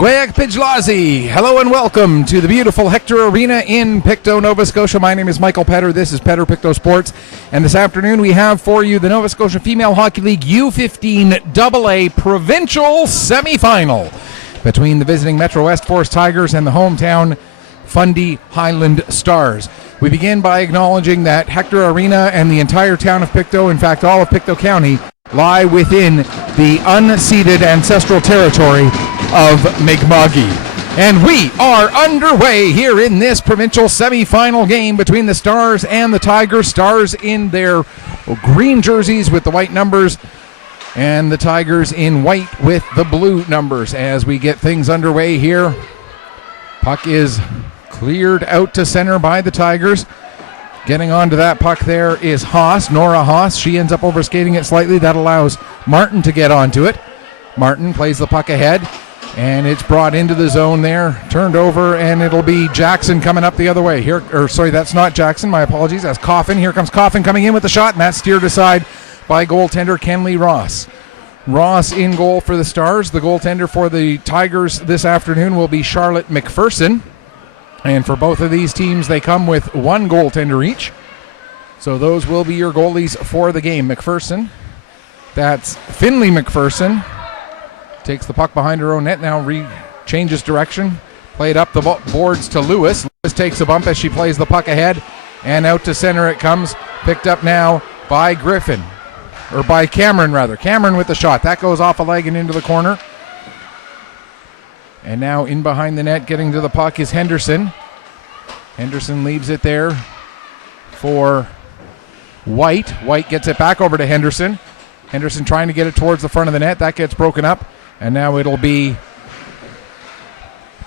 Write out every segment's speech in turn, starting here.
Gwayag Pidglazi, hello and welcome to the beautiful Hector Arena in Pictou, Nova Scotia. My name is Michael Petter. This is Petter Pictou Sports. And this afternoon we have for you the Nova Scotia Female Hockey League U15AA Provincial Semifinal between the visiting Metro West Force Tigers and the hometown Fundy Highland Stars. We begin by acknowledging that Hector Arena and the entire town of Pictou, in fact all of Pictou County, lie within the unceded ancestral territory of Mi'kma'ki. And we are underway here in this provincial semifinal game between the Stars and the Tigers. Stars in their green jerseys with the white numbers, and the Tigers in white with the blue numbers. As we get things underway here, puck is cleared out to center by the Tigers. Getting onto that puck there is Nora Haas. She ends up overskating it slightly. That allows Martin to get onto it. Martin plays the puck ahead, and it's brought into the zone there, turned over, and it'll be Jackson coming up the other way. That's not Jackson, my apologies. That's Coffin. Here comes Coffin coming in with the shot, and that's steered aside by goaltender Kenley Ross. Ross in goal for the Stars. The goaltender for the Tigers this afternoon will be Charlotte McPherson. And for both of these teams, they come with one goaltender each. So those will be your goalies for the game. McPherson, that's Finley McPherson, takes the puck behind her own net, now changes direction. Played up the boards to Lewis. Lewis takes a bump as she plays the puck ahead, and out to center it comes. Picked up now by Cameron rather. Cameron with the shot. That goes off a leg and into the corner. And now in behind the net, getting to the puck is Henderson. Henderson leaves it there for White. White gets it back over to Henderson. Henderson trying to get it towards the front of the net. That gets broken up. And now it'll be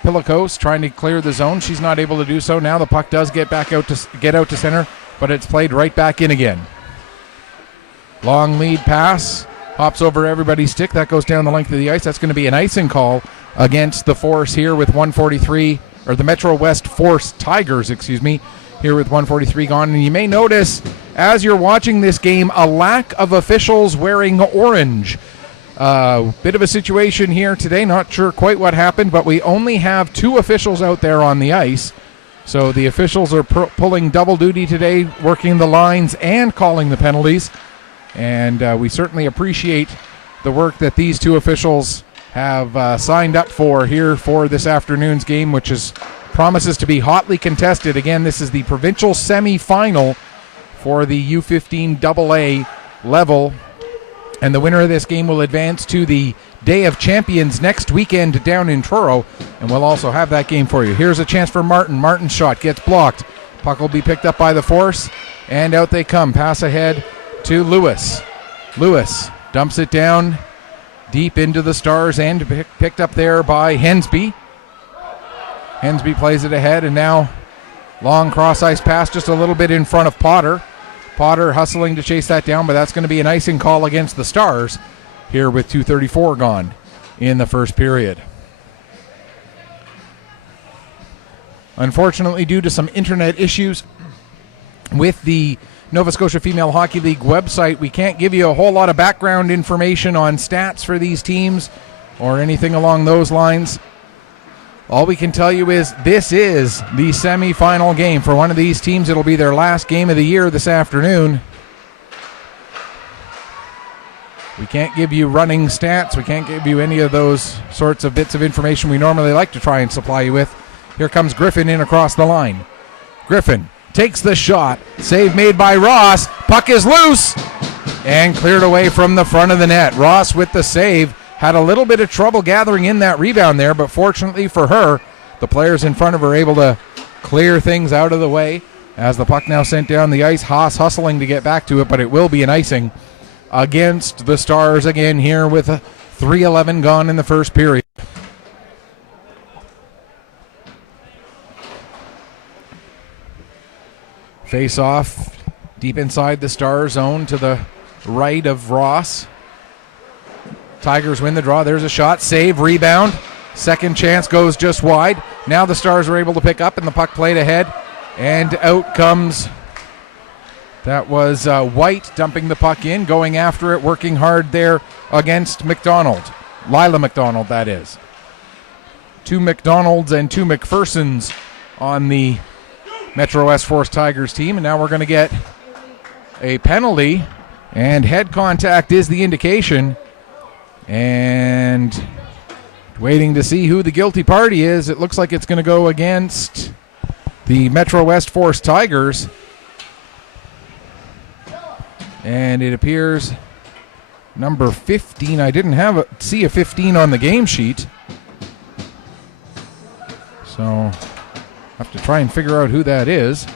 Pillicos trying to clear the zone. She's not able to do so. Now the puck does get out to center, but it's played right back in again. Long lead pass. Hops over everybody's stick. That goes down the length of the ice. That's going to be an icing call against the Force here with 1:43, or the Metro West Force Tigers, here with 1:43 gone. And you may notice, as you're watching this game, a lack of officials wearing orange. Bit of a situation here today. Not sure quite what happened, but we only have two officials out there on the ice. So the officials are pulling double duty today, working the lines and calling the penalties. And we certainly appreciate the work that these two officials have signed up for here for this afternoon's game, which promises to be hotly contested. Again, this is the provincial semi-final for the U15AA level, and the winner of this game will advance to the Day of Champions next weekend down in Truro, and we'll also have that game for you. Here's a chance for Martin. Martin's shot gets blocked. Puck will be picked up by the Force, and out they come. Pass ahead to Lewis. Lewis dumps it down deep into the Stars end, picked up there by Hensby. Hensby plays it ahead, and now long cross-ice pass just a little bit in front of Potter. Potter hustling to chase that down, but that's going to be an icing call against the Stars here with 2:34 gone in the first period. Unfortunately, due to some internet issues with the Nova Scotia Female Hockey League website, we can't give you a whole lot of background information on stats for these teams or anything along those lines. All we can tell you is this is the semi-final game. For one of these teams, it'll be their last game of the year this afternoon. We can't give you running stats. We can't give you any of those sorts of bits of information we normally like to try and supply you with. Here comes Griffin in across the line. Griffin takes the shot. Save made by Ross. Puck is loose and cleared away from the front of the net. Ross with the save. Had a little bit of trouble gathering in that rebound there, but fortunately for her, the players in front of her are able to clear things out of the way. As the puck now sent down the ice, Haas hustling to get back to it, but it will be an icing against the Stars again here with 3:11 gone in the first period. Face off deep inside the Star zone to the right of Ross. Tigers win the draw. There's a shot. Save. Rebound. Second chance goes just wide. Now the Stars are able to pick up, and the puck played ahead. And out comes, that was White dumping the puck in, going after it, working hard there against McDonald. Lyla Mcdonald, that is. two McDonalds and two McPhersons on the Metro West Force Tigers team. And now we're going to get a penalty, and head contact is the indication. And waiting to see who the guilty party is. It looks like it's going to go against the Metro West Force Tigers. And it appears number 15. I didn't see a 15 on the game sheet. So I have to try and figure out who that is.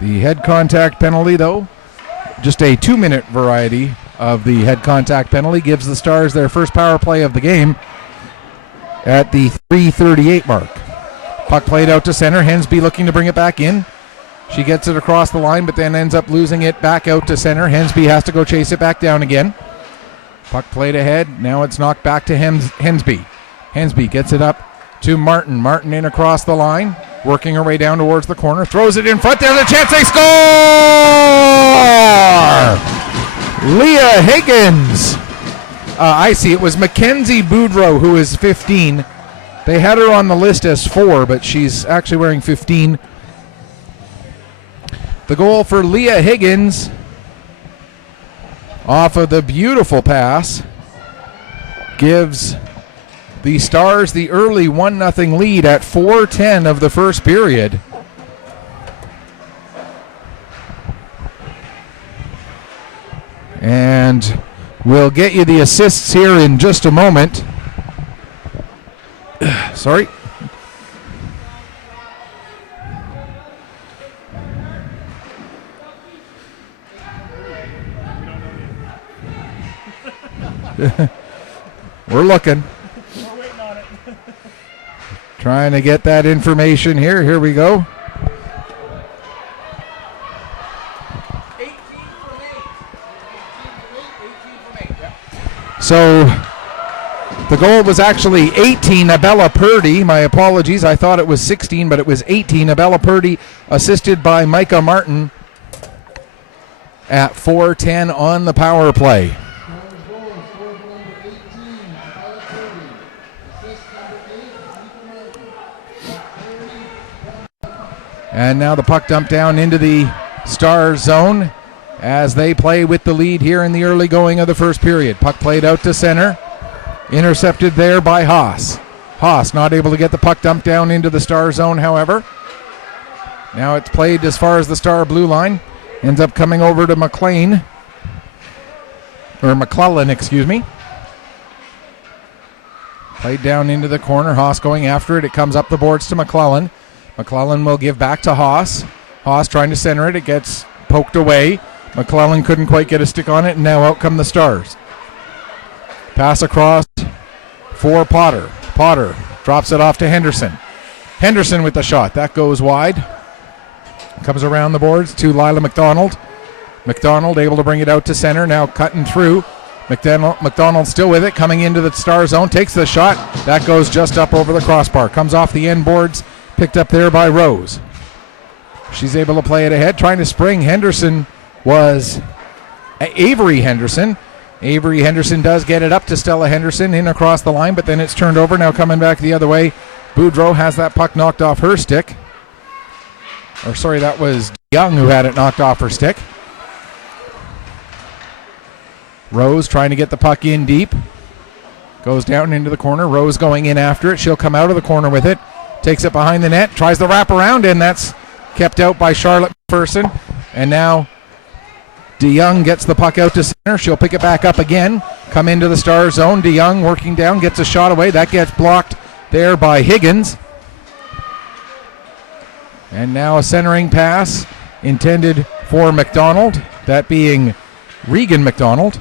The head contact penalty, though, just a 2-minute variety of the head contact penalty, gives the Stars their first power play of the game at the 3:38 mark. Puck played out to center. Hensby looking to bring it back in. She gets it across the line, but then ends up losing it back out to center. Hensby has to go chase it back down again. Puck played ahead. Now it's knocked back to Hensby. Hensby gets it up to Martin. Martin in across the line, working her way down towards the corner. Throws it in front. There's a chance they score! Leah Higgins. I see. It was Mackenzie Boudreau, who is 15. They had her on the list as 4, but she's actually wearing 15. The goal for Leah Higgins off of the beautiful pass gives the Stars the early 1-0 lead at 4:10 of the first period. And we'll get you the assists here in just a moment. Sorry. We're looking. We're waiting on it. Trying to get that information here. Here we go. 18 from 8. So the goal was actually 18. Abella Purdy. My apologies. I thought it was 16, but it was 18. Abella Purdy assisted by Micah Martin at 4:10 on the power play. And now the puck dumped down into the Stars zone as they play with the lead here in the early going of the first period. Puck played out to center. Intercepted there by Haas. Haas not able to get the puck dumped down into the Star zone, however. Now it's played as far as the Star blue line. Ends up coming over to McClellan, excuse me. Played down into the corner. Haas going after it. It comes up the boards to McClellan. McClellan will give back to Haas. Haas trying to center it. It gets poked away. McClellan couldn't quite get a stick on it, and now out come the Stars. Pass across for Potter. Potter drops it off to Henderson. Henderson with the shot. That goes wide. Comes around the boards to Lyla Mcdonald. Mcdonald able to bring it out to center. Now cutting through. McDonald still with it. Coming into the Star zone. Takes the shot. That goes just up over the crossbar. Comes off the end boards. Picked up there by Rose. She's able to play it ahead. Trying to spring. Henderson was Avery Henderson. Avery Henderson does get it up to Stella Henderson in across the line, but then it's turned over. Now coming back the other way. Boudreau has that puck knocked off her stick. Or sorry, that was Young who had it knocked off her stick. Rose trying to get the puck in deep. Goes down into the corner. Rose going in after it. She'll come out of the corner with it. Takes it behind the net. Tries the wrap around, and that's kept out by Charlotte McPherson. And now DeYoung gets the puck out to center. She'll pick it back up again. Come into the Star zone. DeYoung working down. Gets a shot away. That gets blocked there by Higgins. And now a centering pass intended for McDonald. That being Regan Mcdonald.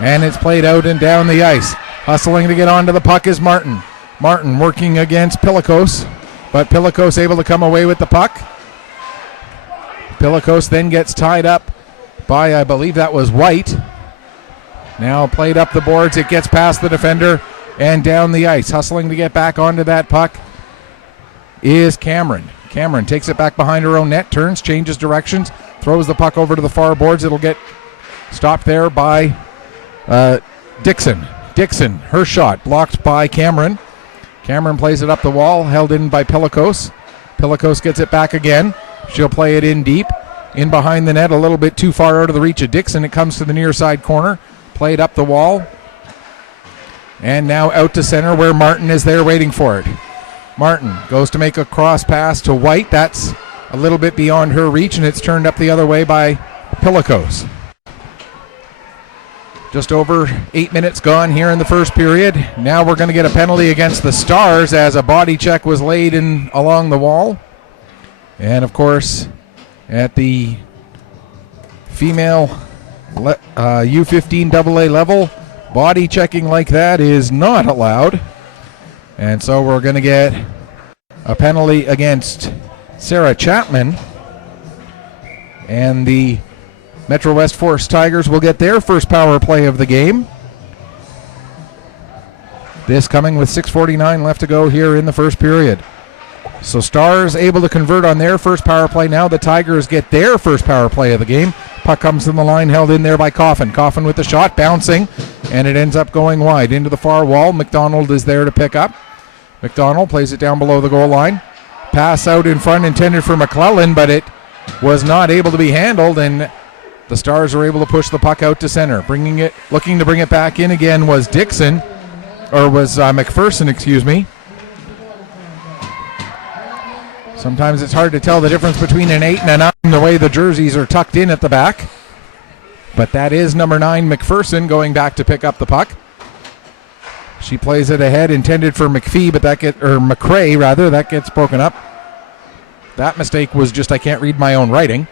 And it's played out and down the ice. Hustling to get onto the puck is Martin. Martin working against Pillikos, but Pillikos able to come away with the puck. Pillikos then gets tied up by, I believe that was White. Now played up the boards. It gets past the defender and down the ice. Hustling to get back onto that puck is Cameron. Cameron takes it back behind her own net, turns, changes directions, throws the puck over to the far boards. It'll get Stopped there by Dixon. Dixon, her shot blocked by Cameron. Cameron plays it up the wall, held in by Pillicos. Pillicos gets it back again. She'll play it in deep. In behind the net, a little bit too far out of the reach of Dixon. It comes to the near side corner. Played up the wall. And now out to center where Martin is there waiting for it. Martin goes to make a cross pass to White. That's a little bit beyond her reach, and it's turned up the other way by Pillicos. Just over 8 minutes gone here in the first period. Now we're going to get a penalty against the Stars as a body check was laid in along the wall. And, of course, at the female U15AA level, body checking like that is not allowed. And so we're going to get a penalty against Sarah Chapman. And the Metro West Force Tigers will get their first power play of the game. This coming with 6:49 left to go here in the first period. So Stars able to convert on their first power play. Now the Tigers get their first power play of the game. Puck comes to the line, held in there by Coffin. Coffin with the shot, bouncing, and it ends up going wide into the far wall. McDonald is there to pick up. McDonald plays it down below the goal line. Pass out in front intended for McClellan, but it was not able to be handled, and the Stars were able to push the puck out to center. Looking to bring it back in again was Dixon, or was McPherson, excuse me. Sometimes it's hard to tell the difference between an 8 and a 9 the way the jerseys are tucked in at the back. But that is number 9, McPherson, going back to pick up the puck. She plays it ahead, intended for McRae rather. That gets broken up. That mistake was just I can't read my own writing.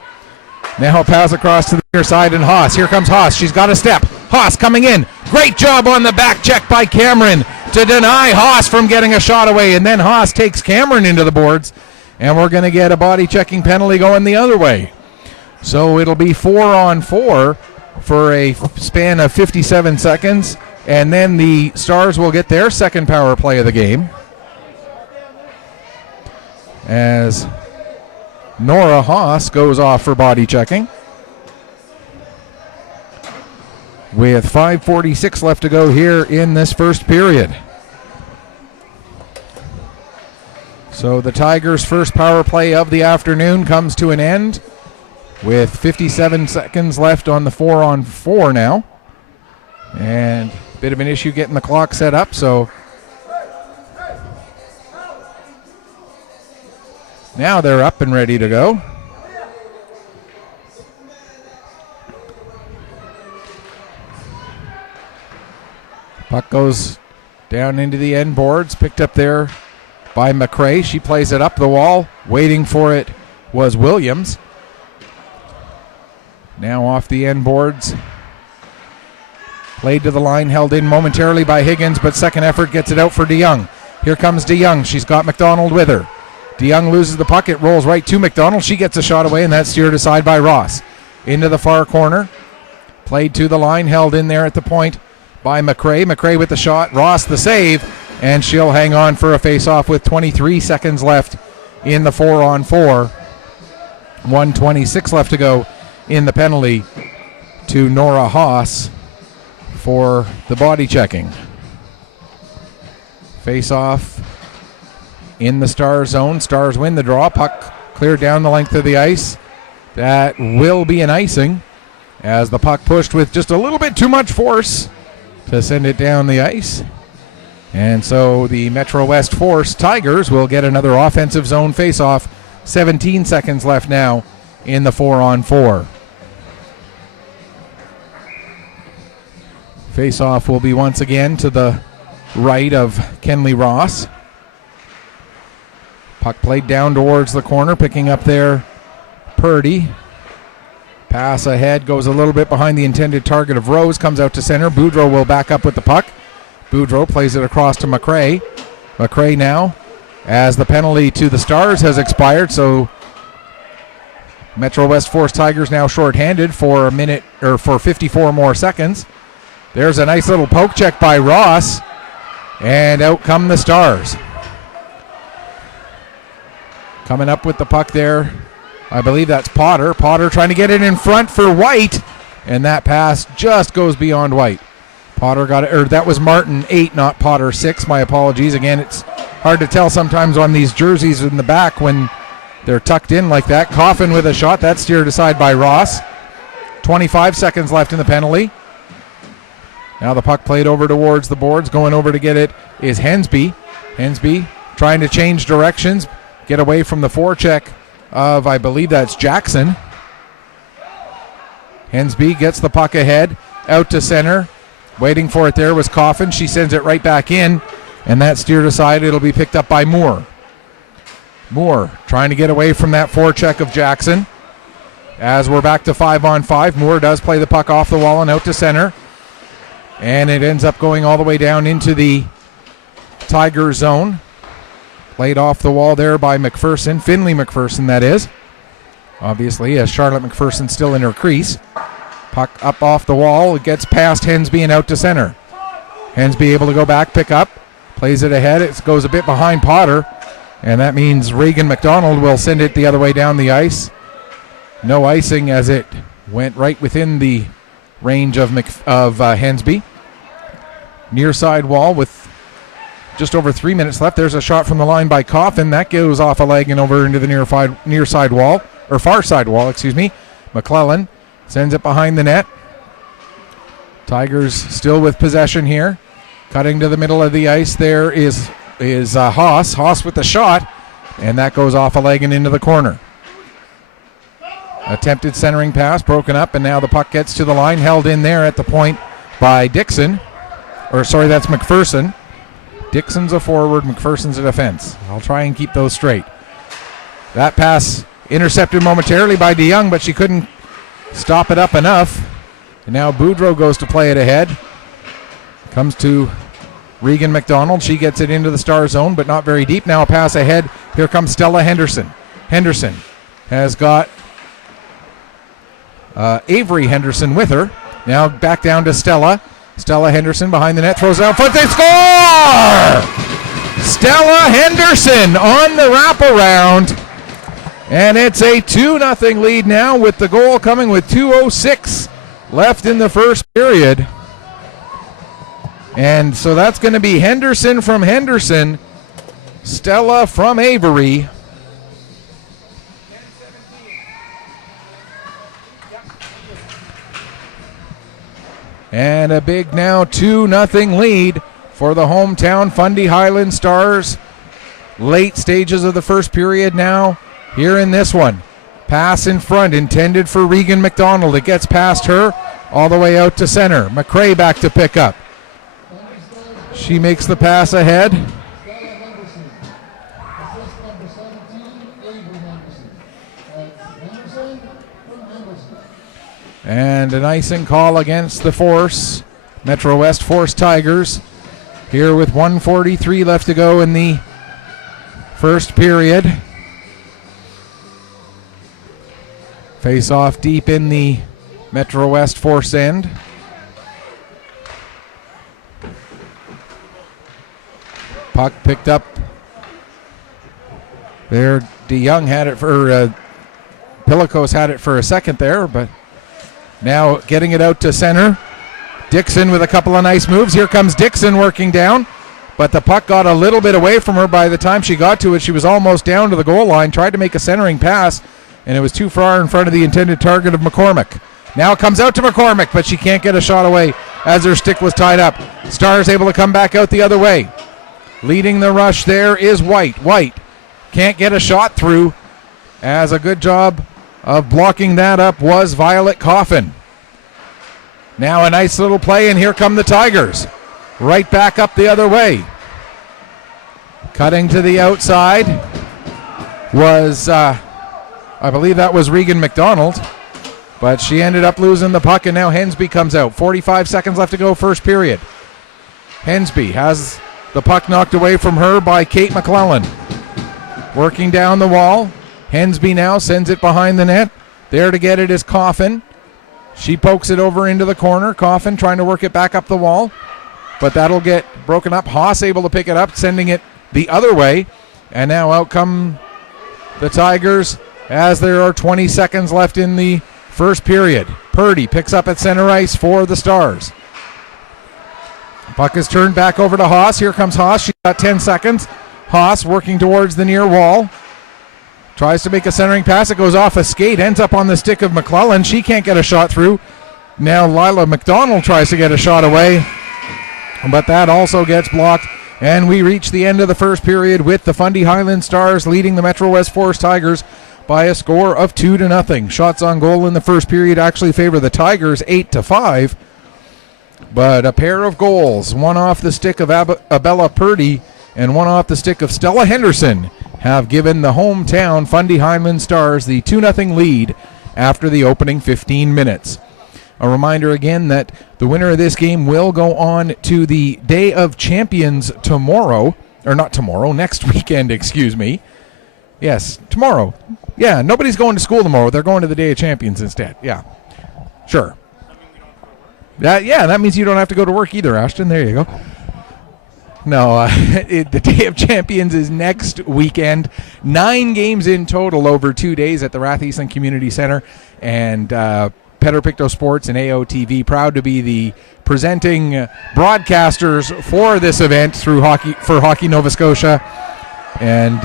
Now a pass across to the near side, and Haas. Here comes Haas. She's got a step. Haas coming in. Great job on the back check by Cameron to deny Haas from getting a shot away. And then Haas takes Cameron into the boards, and we're going to get a body checking penalty going the other way. So it'll be 4-on-4 for a span of 57 seconds. And then the Stars will get their second power play of the game, as Nora Haas goes off for body checking. With 5:46 left to go here in this first period. So the Tigers' first power play of the afternoon comes to an end with 57 seconds left on the 4-on-4 now. And a bit of an issue getting the clock set up, so now they're up and ready to go. Puck goes down into the end boards, picked up there by McRae. She plays it up the wall. Waiting for it was Williams. Now off the end boards. Played to the line, held in momentarily by Higgins, but second effort gets it out for DeYoung. Here comes DeYoung. She's got McDonald with her. DeYoung loses the puck. It rolls right to McDonald. She gets a shot away, and that's steered aside by Ross. Into the far corner. Played to the line, held in there at the point by McRae. McRae with the shot. Ross the save, and she'll hang on for a face-off with 23 seconds left in the 4-on-4. 1:26 left to go in the penalty to Nora Haas for the body checking. Face-off in the Stars zone. Stars win the draw. Puck cleared down the length of the ice. That will be an icing as the puck pushed with just a little bit too much force to send it down the ice. And so the Metro West Force Tigers will get another offensive zone face-off. 17 seconds left now in the 4-on-4. Face-off will be once again to the right of Kenley Ross. Puck played down towards the corner, picking up there Purdy. Pass ahead, goes a little bit behind the intended target of Rose, comes out to center. Boudreau will back up with the puck. Boudreau plays it across to McRae. McRae now, as the penalty to the Stars has expired, so Metro West Force Tigers now shorthanded for a minute, or for 54 more seconds. There's a nice little poke check by Ross, and out come the Stars. Coming up with the puck there, I believe that's Potter. Potter trying to get it in front for White, and that pass just goes beyond White. Potter got it, or that was Martin 8, not Potter 6. My apologies. Again, it's hard to tell sometimes on these jerseys in the back when they're tucked in like that. Coffin with a shot. That's steered aside by Ross. 25 seconds left in the penalty. Now the puck played over towards the boards. Going over to get it is Hensby. Hensby trying to change directions, get away from the forecheck of, I believe that's Jackson. Hensby gets the puck ahead, out to center. Waiting for it there was Coffin. She sends it right back in, and that steered aside. It'll be picked up by Moore. Moore trying to get away from that forecheck of Jackson. As we're back to 5-on-5, Moore does play the puck off the wall and out to center. And it ends up going all the way down into the Tiger zone. Played off the wall there by McPherson. Finley McPherson, that is. Obviously, as Charlotte McPherson still in her crease. Puck up off the wall. It gets past Hensby and out to center. Hensby able to go back, pick up. Plays it ahead. It goes a bit behind Potter. And that means Regan Mcdonald will send it the other way down the ice. No icing as it went right within the range of Hensby. Near side wall with just over 3 minutes left. There's a shot from the line by Coffin. That goes off a leg and over into the near side wall, or far side wall, excuse me. McClellan sends it behind the net. Tigers still with possession here. Cutting to the middle of the ice there is Haas. Haas with the shot, and that goes off a leg and into the corner. Attempted centering pass, broken up, and now the puck gets to the line, held in there at the point by Dixon. Or sorry, that's McPherson. Dixon's a forward, McPherson's a defense. I'll try and keep those straight. That pass intercepted momentarily by DeYoung, but she couldn't stop it up enough. And now Boudreau goes to play it ahead. Comes to Regan Mcdonald. She gets it into the star zone, but not very deep. Now a pass ahead. Here comes Stella Henderson. Henderson has got Avery Henderson with her. Now back down to Stella. Stella Henderson behind the net, throws it out front. They score! Stella Henderson on the wraparound. And it's a 2-0 lead now, with the goal coming with 2:06 left in the first period. And so that's going to be Henderson from Henderson, Stella from Avery. And a big now 2-0 lead for the hometown Fundy Highland Stars. Late stages of the first period now here in this one. Pass in front intended for Regan Mcdonald. It gets past her all the way out to center. McRae back to pick up. She makes the pass ahead. And an icing call against the Force. Metro West Force Tigers here with 1:43 left to go in the first period. Face off deep in the Metro West Force end. Puck picked up there. DeYoung had it for Pillicos had it for a second there, but now getting it out to center. Dixon with a couple of nice moves. Here comes Dixon working down, but the puck got a little bit away from her. By the time she got to it, she was almost down to the goal line. Tried to make a centering pass, and it was too far in front of the intended target of McCormick. Now it comes out to McCormick, but she can't get a shot away as her stick was tied up. Stars able to come back out the other way. Leading the rush there is White. White can't get a shot through, as a good job of blocking that up was Violet Coffin. Now a nice little play, and here come the Tigers. Right back up the other way. Cutting to the outside was, I believe that was Regan Mcdonald, but she ended up losing the puck, and now Hensby comes out. 45 seconds left to go, first period. Hensby has the puck knocked away from her by Kate McClellan. Working down the wall. Hensby now sends it behind the net. There to get it is Coffin. She pokes it over into the corner. Coffin trying to work it back up the wall, but that'll get broken up. Haas able to pick it up, sending it the other way. And now out come the Tigers as there are 20 seconds left in the first period. Purdy picks up at center ice for the Stars. Puck is turned back over to Haas. Here comes Haas. She's got 10 seconds. Haas working towards the near wall. Tries to make a centering pass. It goes off a skate. Ends up on the stick of McClellan. She can't get a shot through. Now Lyla Mcdonald tries to get a shot away, but that also gets blocked. And we reach the end of the first period with the Fundy Highland Stars leading the Metro West Forest Tigers by a score of 2-0. Shots on goal in the first period actually favor the Tigers 8-5. But a pair of goals, one off the stick of Abella Purdy and one off the stick of Stella Henderson, have given the hometown Fundy Highland Stars the 2-0 lead after the opening 15 minutes. A reminder again that the winner of this game will go on to the Day of Champions tomorrow, or not tomorrow, next weekend, excuse me. Yes, tomorrow. Yeah, nobody's going to school tomorrow. They're going to the Day of Champions instead. Yeah, sure. That means you don't have to go to work either, Ashton. There you go. No, the Day of Champions is next weekend. 9 games in total over 2 days at the Rath-Eastland Community Center. And Pictou Sports and AOTV proud to be the presenting broadcasters for this event for Hockey Nova Scotia. And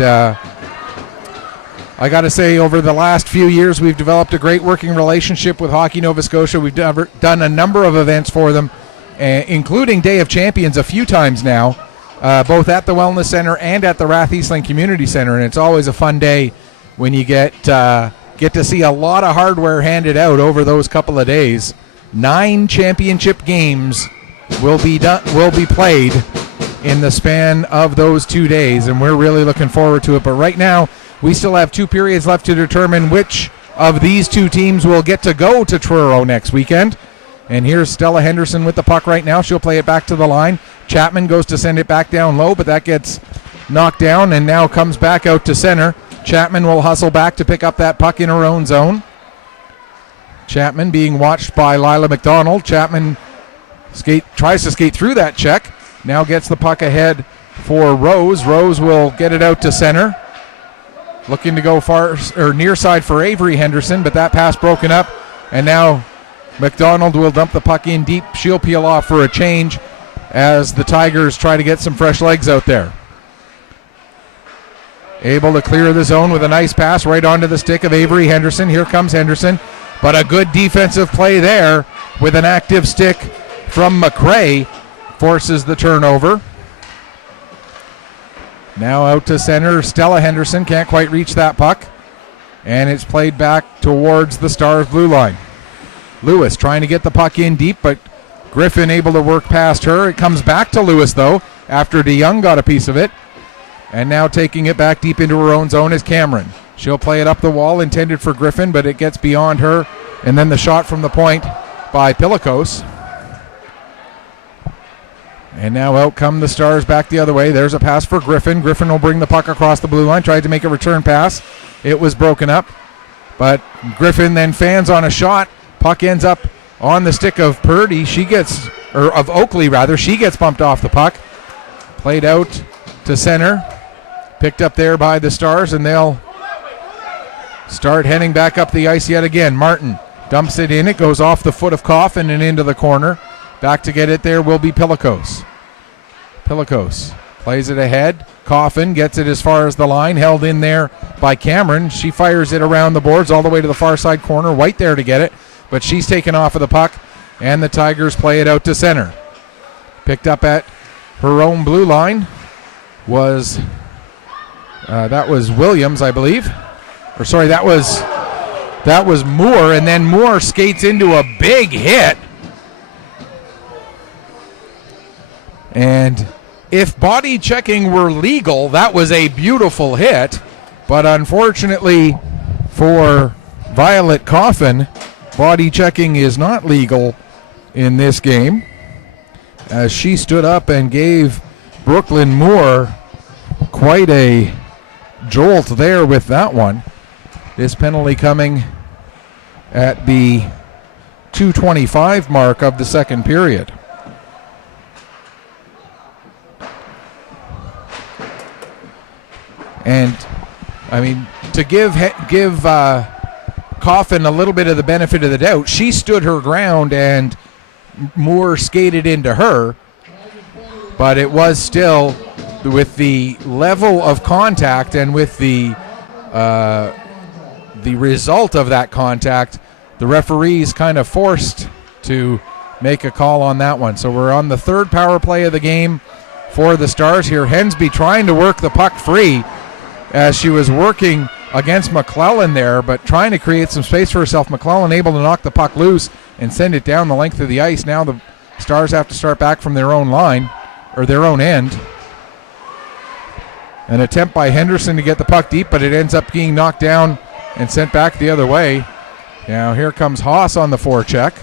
I got to say, over the last few years, we've developed a great working relationship with Hockey Nova Scotia. We've done a number of events for them, including Day of Champions a few times now, both at the Wellness Center and at the Rath-Eastland Community Center. And it's always a fun day when you get to see a lot of hardware handed out over those couple of days. 9 championship games will be played in the span of those 2 days, and we're really looking forward to it. But right now, we still have 2 periods left to determine which of these 2 teams will get to go to Truro next weekend. And here's Stella Henderson with the puck right now. She'll play it back to the line. Chapman goes to send it back down low, but that gets knocked down and now comes back out to center. Chapman will hustle back to pick up that puck in her own zone. Chapman being watched by Lyla Mcdonald. Chapman tries to skate through that check. Now gets the puck ahead for Rose. Rose will get it out to center. Looking to go far or near side for Avery Henderson, but that pass broken up. And now McDonald will dump the puck in deep. She'll peel off for a change as the Tigers try to get some fresh legs out there. Able to clear the zone with a nice pass right onto the stick of Avery Henderson. Here comes Henderson, but a good defensive play there with an active stick from McRae forces the turnover. Now out to center, Stella Henderson can't quite reach that puck, and it's played back towards the Stars blue line. Lewis trying to get the puck in deep, but Griffin able to work past her. It comes back to Lewis, though, after DeYoung got a piece of it. And now taking it back deep into her own zone is Cameron. She'll play it up the wall, intended for Griffin, but it gets beyond her. And then the shot from the point by Pilikos. And now out come the Stars back the other way. There's a pass for Griffin. Griffin will bring the puck across the blue line. Tried to make a return pass. It was broken up. But Griffin then fans on a shot. Puck ends up on the stick of Purdy. Of Oakley rather. She gets bumped off the puck. Played out to center. Picked up there by the Stars, and they'll start heading back up the ice yet again. Martin dumps it in. It goes off the foot of Coffin and into the corner. Back to get it there will be Pilikos. Pilikos plays it ahead. Coffin gets it as far as the line, held in there by Cameron. She fires it around the boards all the way to the far side corner. White there to get it, but she's taken off of the puck, and the Tigers play it out to center. Picked up at her own blue line was that was Williams, I believe. Or sorry, that was Moore, and then Moore skates into a big hit. And if body checking were legal, that was a beautiful hit. But unfortunately for Violet Coffin, body checking is not legal in this game, as she stood up and gave Brooklyn Moore quite a jolt there with that one. This penalty coming at the 2:25 mark of the second period. And I mean, to give Coffin a little bit of the benefit of the doubt. She stood her ground and Moore skated into her, but it was still, with the level of contact and with the result of that contact, the referees kind of forced to make a call on that one. So we're on the third power play of the game for the Stars here. Hensby trying to work the puck free as she was working against McClellan there, but trying to create some space for herself. McClellan able to knock the puck loose and send it down the length of the ice. Now the Stars have to start back from their own line, or their own end. An attempt by Henderson to get the puck deep, but it ends up being knocked down and sent back the other way. Now here comes Haas on the forecheck.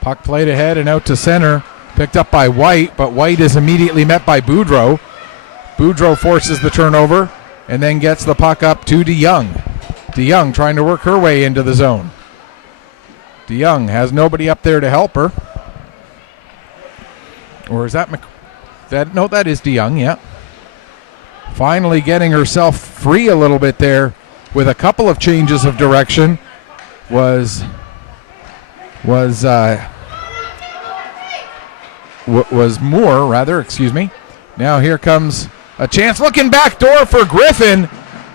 Puck played ahead and out to center. Picked up by White, but White is immediately met by Boudreau. Boudreau forces the turnover and then gets the puck up to DeYoung. DeYoung trying to work her way into the zone. DeYoung has nobody up there to help her. Or is that no, that is DeYoung, yeah. Finally getting herself free a little bit there with a couple of changes of direction was Moore, rather, excuse me. Now here comes a chance, looking back door for Griffin,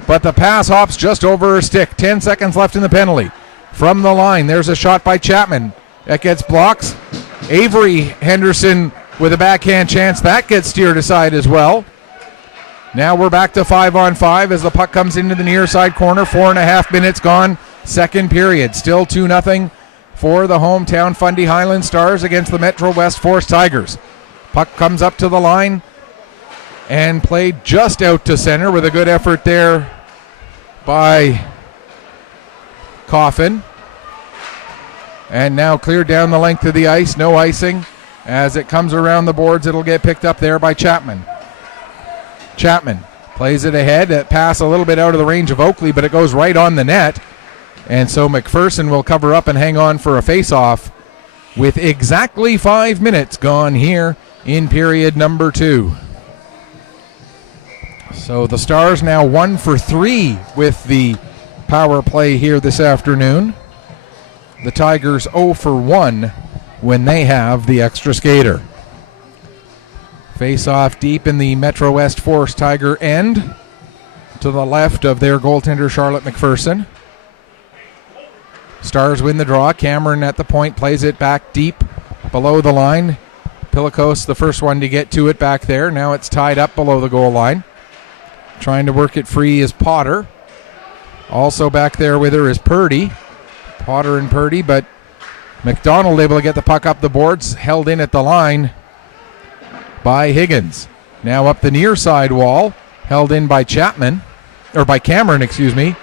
but the pass hops just over her stick. 10 seconds left in the penalty. From the line, there's a shot by Chapman. That gets blocks. Avery Henderson with a backhand chance. That gets steered aside as well. Now we're back to 5-on-5 as the puck comes into the near side corner. 4.5 minutes gone. Second period. Still 2-0 for the hometown Fundy Highland Stars against the Metro West Force Tigers. Puck comes up to the line and played just out to center with a good effort there by Coffin. And now cleared down the length of the ice. No icing. As it comes around the boards, it'll get picked up there by Chapman. Chapman plays it ahead. That pass a little bit out of the range of Oakley, but it goes right on the net. And so McPherson will cover up and hang on for a face-off with exactly 5 minutes gone here in period number 2. So the Stars now 1 for 3 with the power play here this afternoon. The Tigers 0 for 1 when they have the extra skater. Face-off deep in the Metro West Force Tiger end to the left of their goaltender Charlotte McPherson. Stars win the draw. Cameron at the point plays it back deep below the line. Pillikos the first one to get to it back there. Now it's tied up below the goal line. Trying to work it free is Potter. Also back there with her is Purdy. Potter and Purdy, but McDonald able to get the puck up the boards. Held in at the line by Higgins. Now up the near side wall. Held in by Chapman. Or by Cameron, excuse me.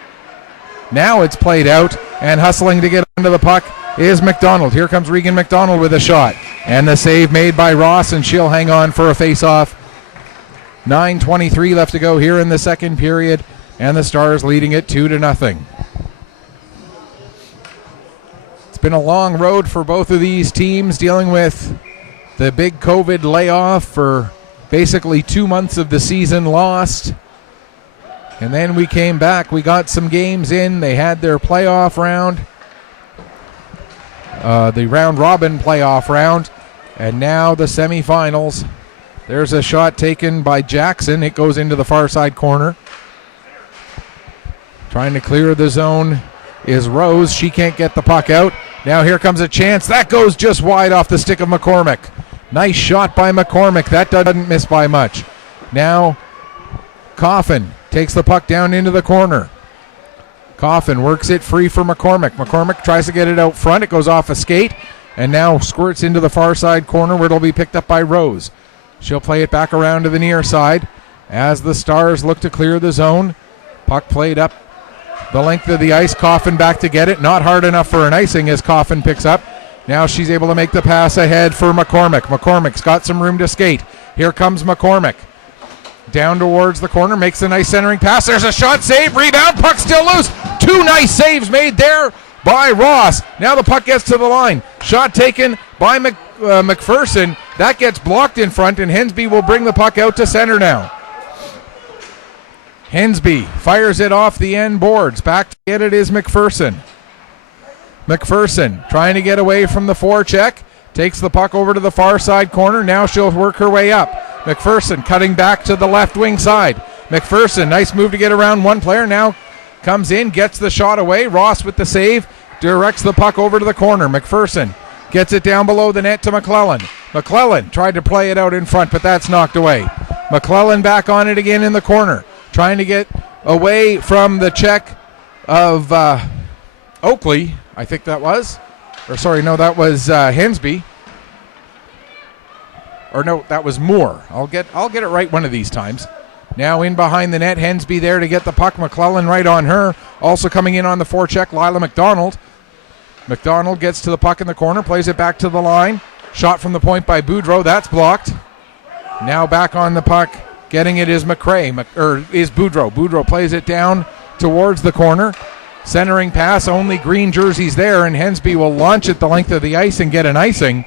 Now it's played out, and hustling to get onto the puck is McDonald. Here comes Regan Mcdonald with a shot. And the save made by Ross, and she'll hang on for a face-off. 9:23 left to go here in the second period, and the Stars leading it 2-0. It's been a long road for both of these teams, dealing with the big COVID layoff for basically 2 months of the season lost. And then we came back. We got some games in. They had their playoff round, the round-robin playoff round, and now the semifinals. There's a shot taken by Jackson. It goes into the far side corner. Trying to clear the zone is Rose. She can't get the puck out. Now here comes a chance. That goes just wide off the stick of McCormick. Nice shot by McCormick. That doesn't miss by much. Now Coffin takes the puck down into the corner. Coffin works it free for McCormick. McCormick tries to get it out front. It goes off a skate and now squirts into the far side corner where it'll be picked up by Rose. She'll play it back around to the near side as the Stars look to clear the zone. Puck played up the length of the ice. Coffin back to get it. Not hard enough for an icing as Coffin picks up. Now she's able to make the pass ahead for McCormick. McCormick's got some room to skate. Here comes McCormick. Down towards the corner, makes a nice centering pass. There's a shot, save, rebound, puck still loose. 2 nice saves made there by Ross. Now the puck gets to the line. Shot taken by McPherson. That gets blocked in front, and Hensby will bring the puck out to center now. Hensby fires it off the end boards. Back to get it is McPherson. McPherson trying to get away from the forecheck. Takes the puck over to the far side corner. Now she'll work her way up. McPherson cutting back to the left wing side. McPherson, nice move to get around one player. Now comes in, gets the shot away. Ross with the save. Directs the puck over to the corner. McPherson gets it down below the net to McClellan. McClellan tried to play it out in front, but that's knocked away. McClellan back on it again in the corner. Trying to get away from the check of Oakley, I think that was. Or sorry, no, that was Hensby. Or no, that was Moore. I'll get it right one of these times. Now in behind the net, Hensby there to get the puck. McClellan right on her. Also coming in on the forecheck, Lyla Mcdonald. McDonald gets to the puck in the corner, plays it back to the line. Shot from the point by Boudreau, that's blocked. Now back on the puck, getting it is is Boudreau. Boudreau plays it down towards the corner. Centering pass, only green jerseys there, and Hensby will launch it the length of the ice and get an icing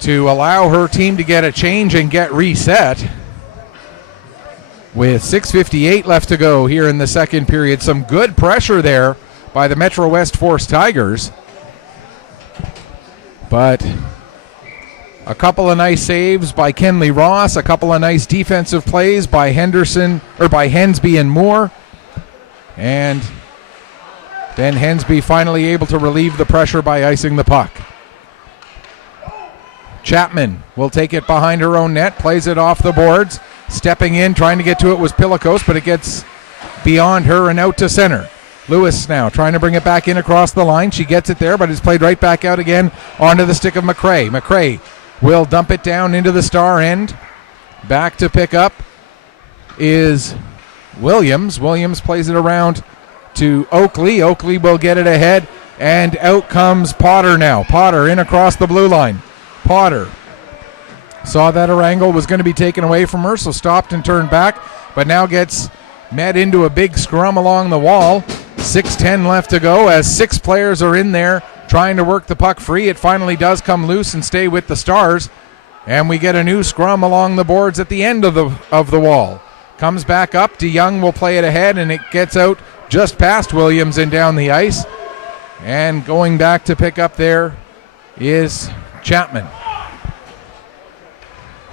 to allow her team to get a change and get reset. With 6:58 left to go here in the second period. Some good pressure there by the Metro West Force Tigers. But a couple of nice saves by Kenley Ross, a couple of nice defensive plays by Hensby and Moore. And then Hensby finally able to relieve the pressure by icing the puck. Chapman will take it behind her own net, plays it off the boards. Stepping in, trying to get to it was Pillikos, but it gets beyond her and out to center. Lewis now trying to bring it back in across the line. She gets it there, but it's played right back out again onto the stick of McRae. McRae will dump it down into the star end. Back to pick up is Williams. Williams plays it around to Oakley. Oakley will get it ahead, and out comes Potter now. Potter in across the blue line. Potter saw that her angle was going to be taken away from her, so stopped and turned back, but now gets met into a big scrum along the wall. 6:10 left to go as 6 players are in there trying to work the puck free. It finally does come loose and stay with the Stars, and we get a new scrum along the boards at the end of the wall. Comes back up. DeYoung will play it ahead, and it gets out just past Williams and down the ice. And going back to pick up there is Chapman.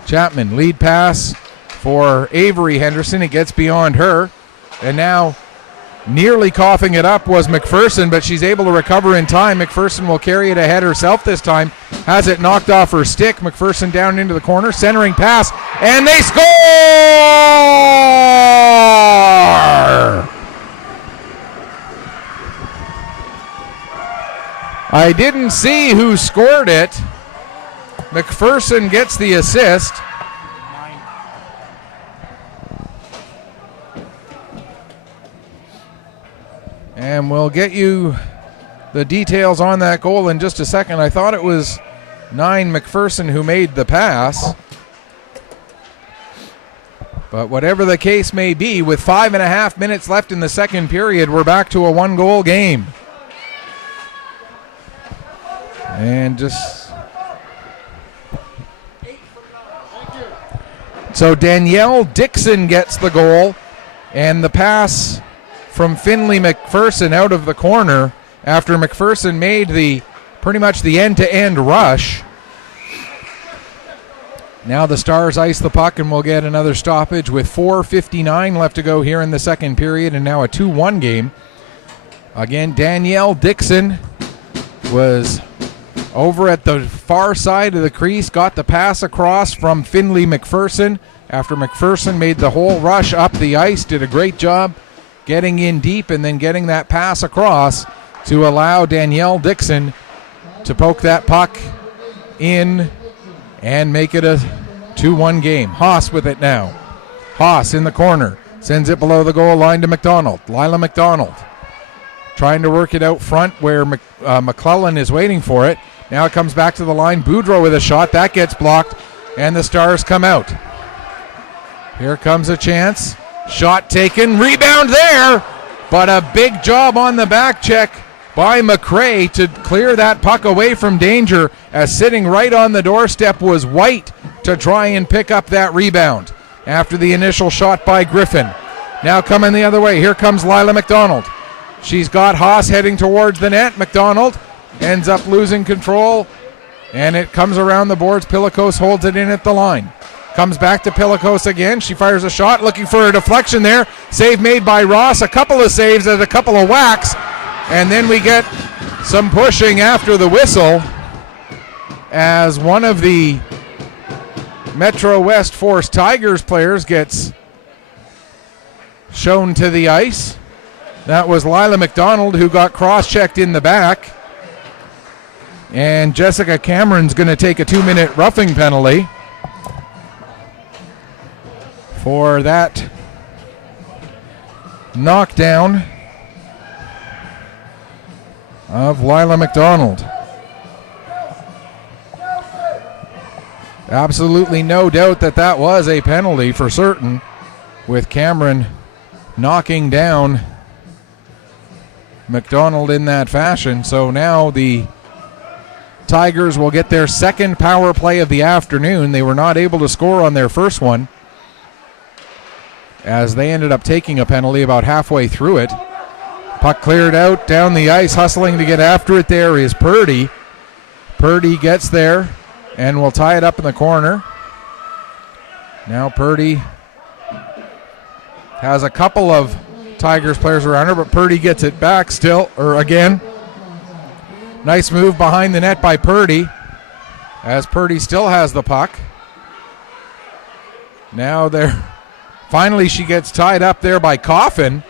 Chapman, lead pass for Avery Henderson. It gets beyond her. And now nearly coughing it up was McPherson, but she's able to recover in time. McPherson will carry it ahead herself this time. Has it knocked off her stick. McPherson down into the corner. Centering pass. And they score! I didn't see who scored it. McPherson gets the assist. And we'll get you the details on that goal in just a second. I thought it was 9 McPherson who made the pass. But whatever the case may be, with 5.5 minutes left in the second period, we're back to a 1-goal game. And just... So Danielle Dixon gets the goal, and the pass from Finley McPherson out of the corner after McPherson made pretty much the end-to-end rush. Now the Stars ice the puck, and we'll get another stoppage with 4:59 left to go here in the second period, and now a 2-1 game. Again, Danielle Dixon was over at the far side of the crease, got the pass across from Finley McPherson after McPherson made the whole rush up the ice, did a great job getting in deep and then getting that pass across to allow Danielle Dixon to poke that puck in and make it a 2-1 game. Haas with it now. Haas in the corner. Sends it below the goal line to McDonald. Lyla Mcdonald trying to work it out front where McClellan is waiting for it. Now it comes back to the line. Boudreau with a shot. That gets blocked, and the Stars come out. Here comes a chance. Shot taken. Rebound there, but a big job on the back check by McRae to clear that puck away from danger, as sitting right on the doorstep was White to try and pick up that rebound. after the initial shot by Griffin. Now coming the other way, here comes Lyla Mcdonald. She's got Haas heading towards the net. Mcdonald ends up losing control, and it comes around the boards. Pillikos holds it in at the line. Comes back to Pillikos again. She fires a shot, looking for a deflection there. Save made by Ross. A couple of saves and a couple of whacks, and then we get some pushing after the whistle as one of the Metro West Force Tigers players gets shown to the ice. That was Lyla Mcdonald, who got cross-checked in the back. And Jessica Cameron's going to take a 2-minute roughing penalty for that knockdown of Lyla Mcdonald. Absolutely no doubt that was a penalty for certain, with Cameron knocking down McDonald in that fashion. So now the Tigers will get their second power play of the afternoon. They were not able to score on their first one, as they ended up taking a penalty about halfway through it. Puck cleared out down the ice. Hustling to get after it there is Purdy. Purdy gets there and will tie it up in the corner. Now Purdy has a couple of Tigers players around her, but Purdy gets it back still, or again. Nice move behind the net by Purdy, as Purdy still has the puck. Now finally she gets tied up there by Coffin,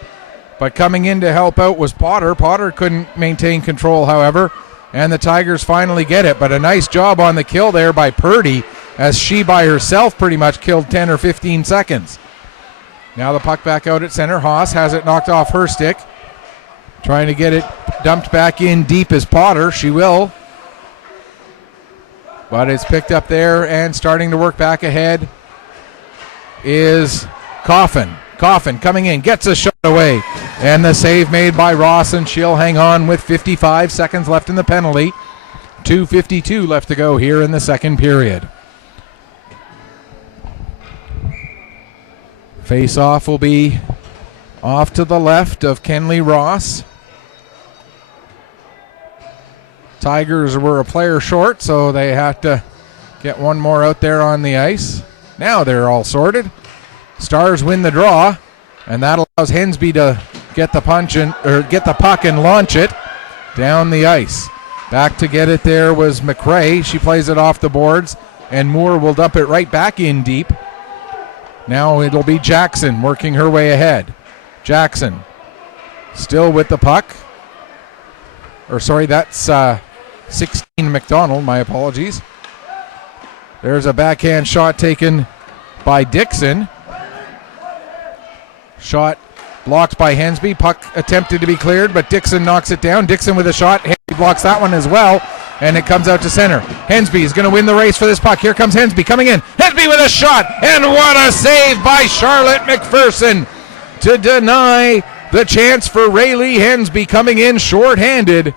but coming in to help out was Potter. Potter couldn't maintain control, however, and the Tigers finally get it. But a nice job on the kill there by Purdy, as she by herself pretty much killed 10 or 15 seconds. Now the puck back out at center. Haas has it knocked off her stick, trying to get it dumped back in deep as Potter. She will, but it's picked up there, and starting to work back ahead is Coffin. Coffin coming in, gets a shot away, and the save made by Ross, and she'll hang on with 55 seconds left in the penalty. 2:52 left to go here in the second period. Face-off will be off to the left of Kenley Ross. Tigers were a player short, so they have to get one more out there on the ice. Now they're all sorted. Stars win the draw, and that allows Hensby to get the puck and launch it down the ice. Back to get it there was McRae. She plays it off the boards, and Moore will dump it right back in deep. Now it'll be Jackson working her way ahead. Jackson still with the puck. That's 16 McDonald, my apologies. There's a backhand shot taken by Dixon. Shot blocked by Hensby. Puck attempted to be cleared, but Dixon knocks it down. Dixon with a shot. Hensby blocks that one as well, and it comes out to center. Hensby is going to win the race for this puck. Here comes Hensby coming in. Hensby with a shot, and what a save by Charlotte McPherson to deny the chance for Rayleigh Hensby, coming in short-handed.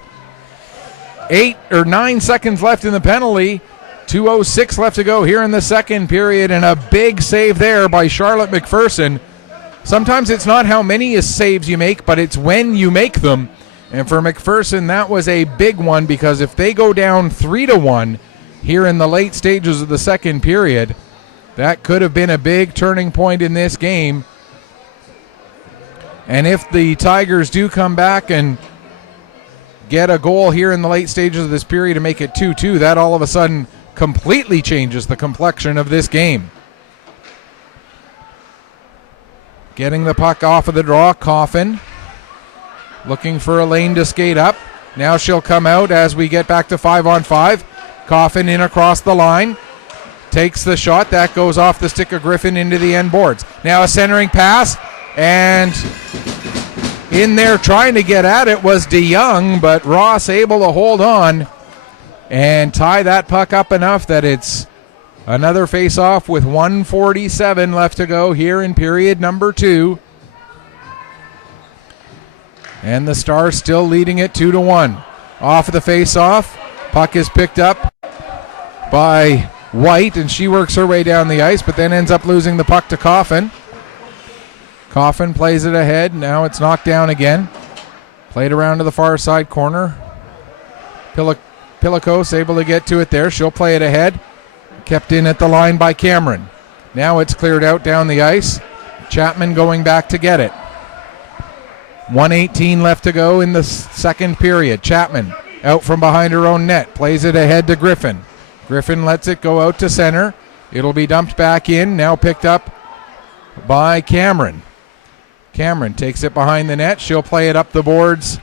8 or 9 seconds left in the penalty. 2:06 left to go here in the second period, and a big save there by Charlotte McPherson. Sometimes it's not how many saves you make, but it's when you make them. And for McPherson, that was a big one, because if they go down 3-1 here in the late stages of the second period, that could have been a big turning point in this game. And if the Tigers do come back and get a goal here in the late stages of this period to make it 2-2, that all of a sudden completely changes the complexion of this game. Getting the puck off of the draw, Coffin looking for a lane to skate up. Now she'll come out as we get back to 5-on-5. Coffin in across the line. Takes the shot. That goes off the stick of Griffin into the end boards. Now a centering pass, and in there trying to get at it was DeYoung, but Ross able to hold on and tie that puck up enough that it's another face-off with 1:47 left to go here in period number 2. And the Stars still leading it 2-1. Off of the face-off, puck is picked up by White, and she works her way down the ice, but then ends up losing the puck to Coffin. Coffin plays it ahead. Now it's knocked down again. Played around to the far side corner. Pilakos able to get to it there. She'll play it ahead. Kept in at the line by Cameron. Now it's cleared out down the ice. Chapman going back to get it. 1:18 left to go in the second period. Chapman out from behind her own net. Plays it ahead to Griffin. Griffin lets it go out to center. It'll be dumped back in. Now picked up by Cameron. Cameron takes it behind the net. She'll play it up the boards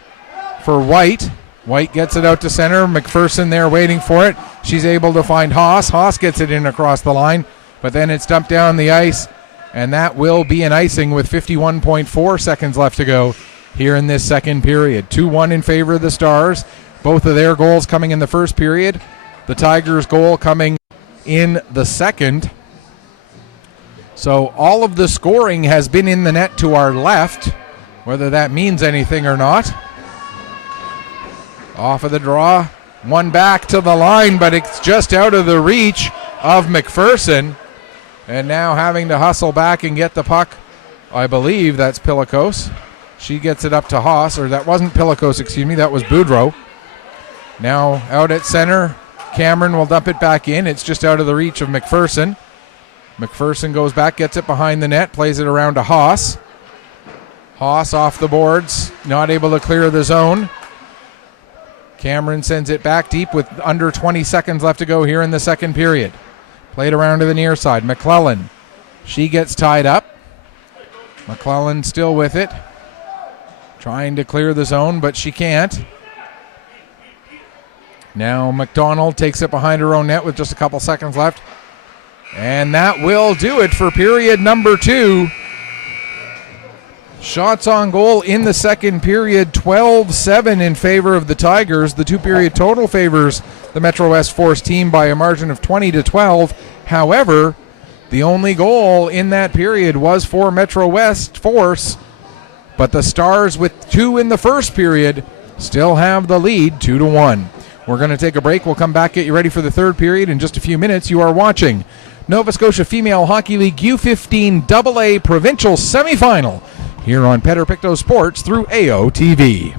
for White. White gets it out to center. McPherson there waiting for it. She's able to find Haas. Haas gets it in across the line, but then it's dumped down the ice, and that will be an icing with 51.4 seconds left to go here in this second period. 2-1 in favor of the Stars. Both of their goals coming in the first period. The Tigers' goal coming in the second. So all of the scoring has been in the net to our left, whether that means anything or not. Off of the draw, one back to the line, but it's just out of the reach of McPherson. And now having to hustle back and get the puck, I believe that's Pilakos. She gets it up to Haas, or that wasn't Pilakos, excuse me, that was Boudreau. Now out at center, Cameron will dump it back in. It's just out of the reach of McPherson. McPherson goes back, gets it behind the net, plays it around to Haas. Haas off the boards, not able to clear the zone. Cameron sends it back deep with under 20 seconds left to go here in the second period. Played around to the near side. McClellan, she gets tied up. McClellan still with it. Trying to clear the zone, but she can't. Now McDonald takes it behind her own net with just a couple seconds left. And that will do it for period number 2. Shots on goal in the second period, 12-7 in favor of the Tigers. The two-period total favors the Metro West Force team by a margin of 20-12. However, the only goal in that period was for Metro West Force, but the Stars, with 2 in the first period, still have the lead 2-1. We're going to take a break. We'll come back, get you ready for the third period in just a few minutes. You are watching Nova Scotia Female Hockey League U15AA Provincial Semifinal here on Pictou Sports through AOTV.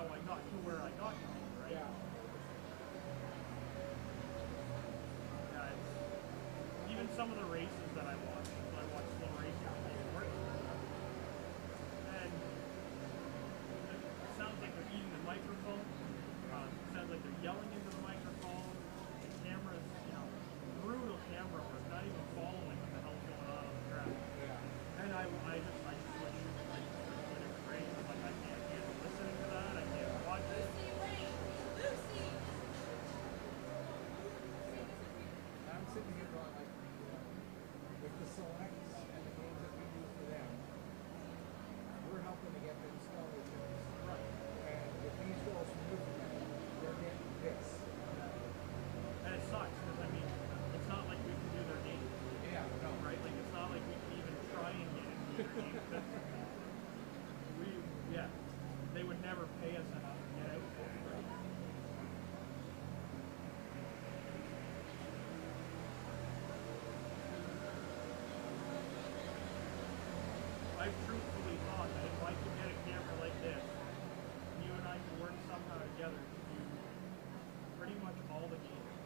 how I got to where I got to, right? Yeah. Yeah, even some of the races that I watch slow racing on the sport, and it sounds like they're eating the microphone. Sounds like they're yelling into the microphone. The camera's, brutal camera work, not even following what the hell's going on the track. Yeah. And I just switch different races. I'm like, I can't handle listening to that. I can't watch it. I'm sitting here going like, with the selects and the games that we do for them, we're helping to get them scholarships. Right. And if these girls move them, they're getting this. And it sucks because it's not like we can do their games. Yeah, no. Right? Like it's not like we can even try and get into their games. They would never pay us enough to get out there. Right? I truthfully thought that if I could get a camera like this, you and I could work somehow together to do pretty much all the games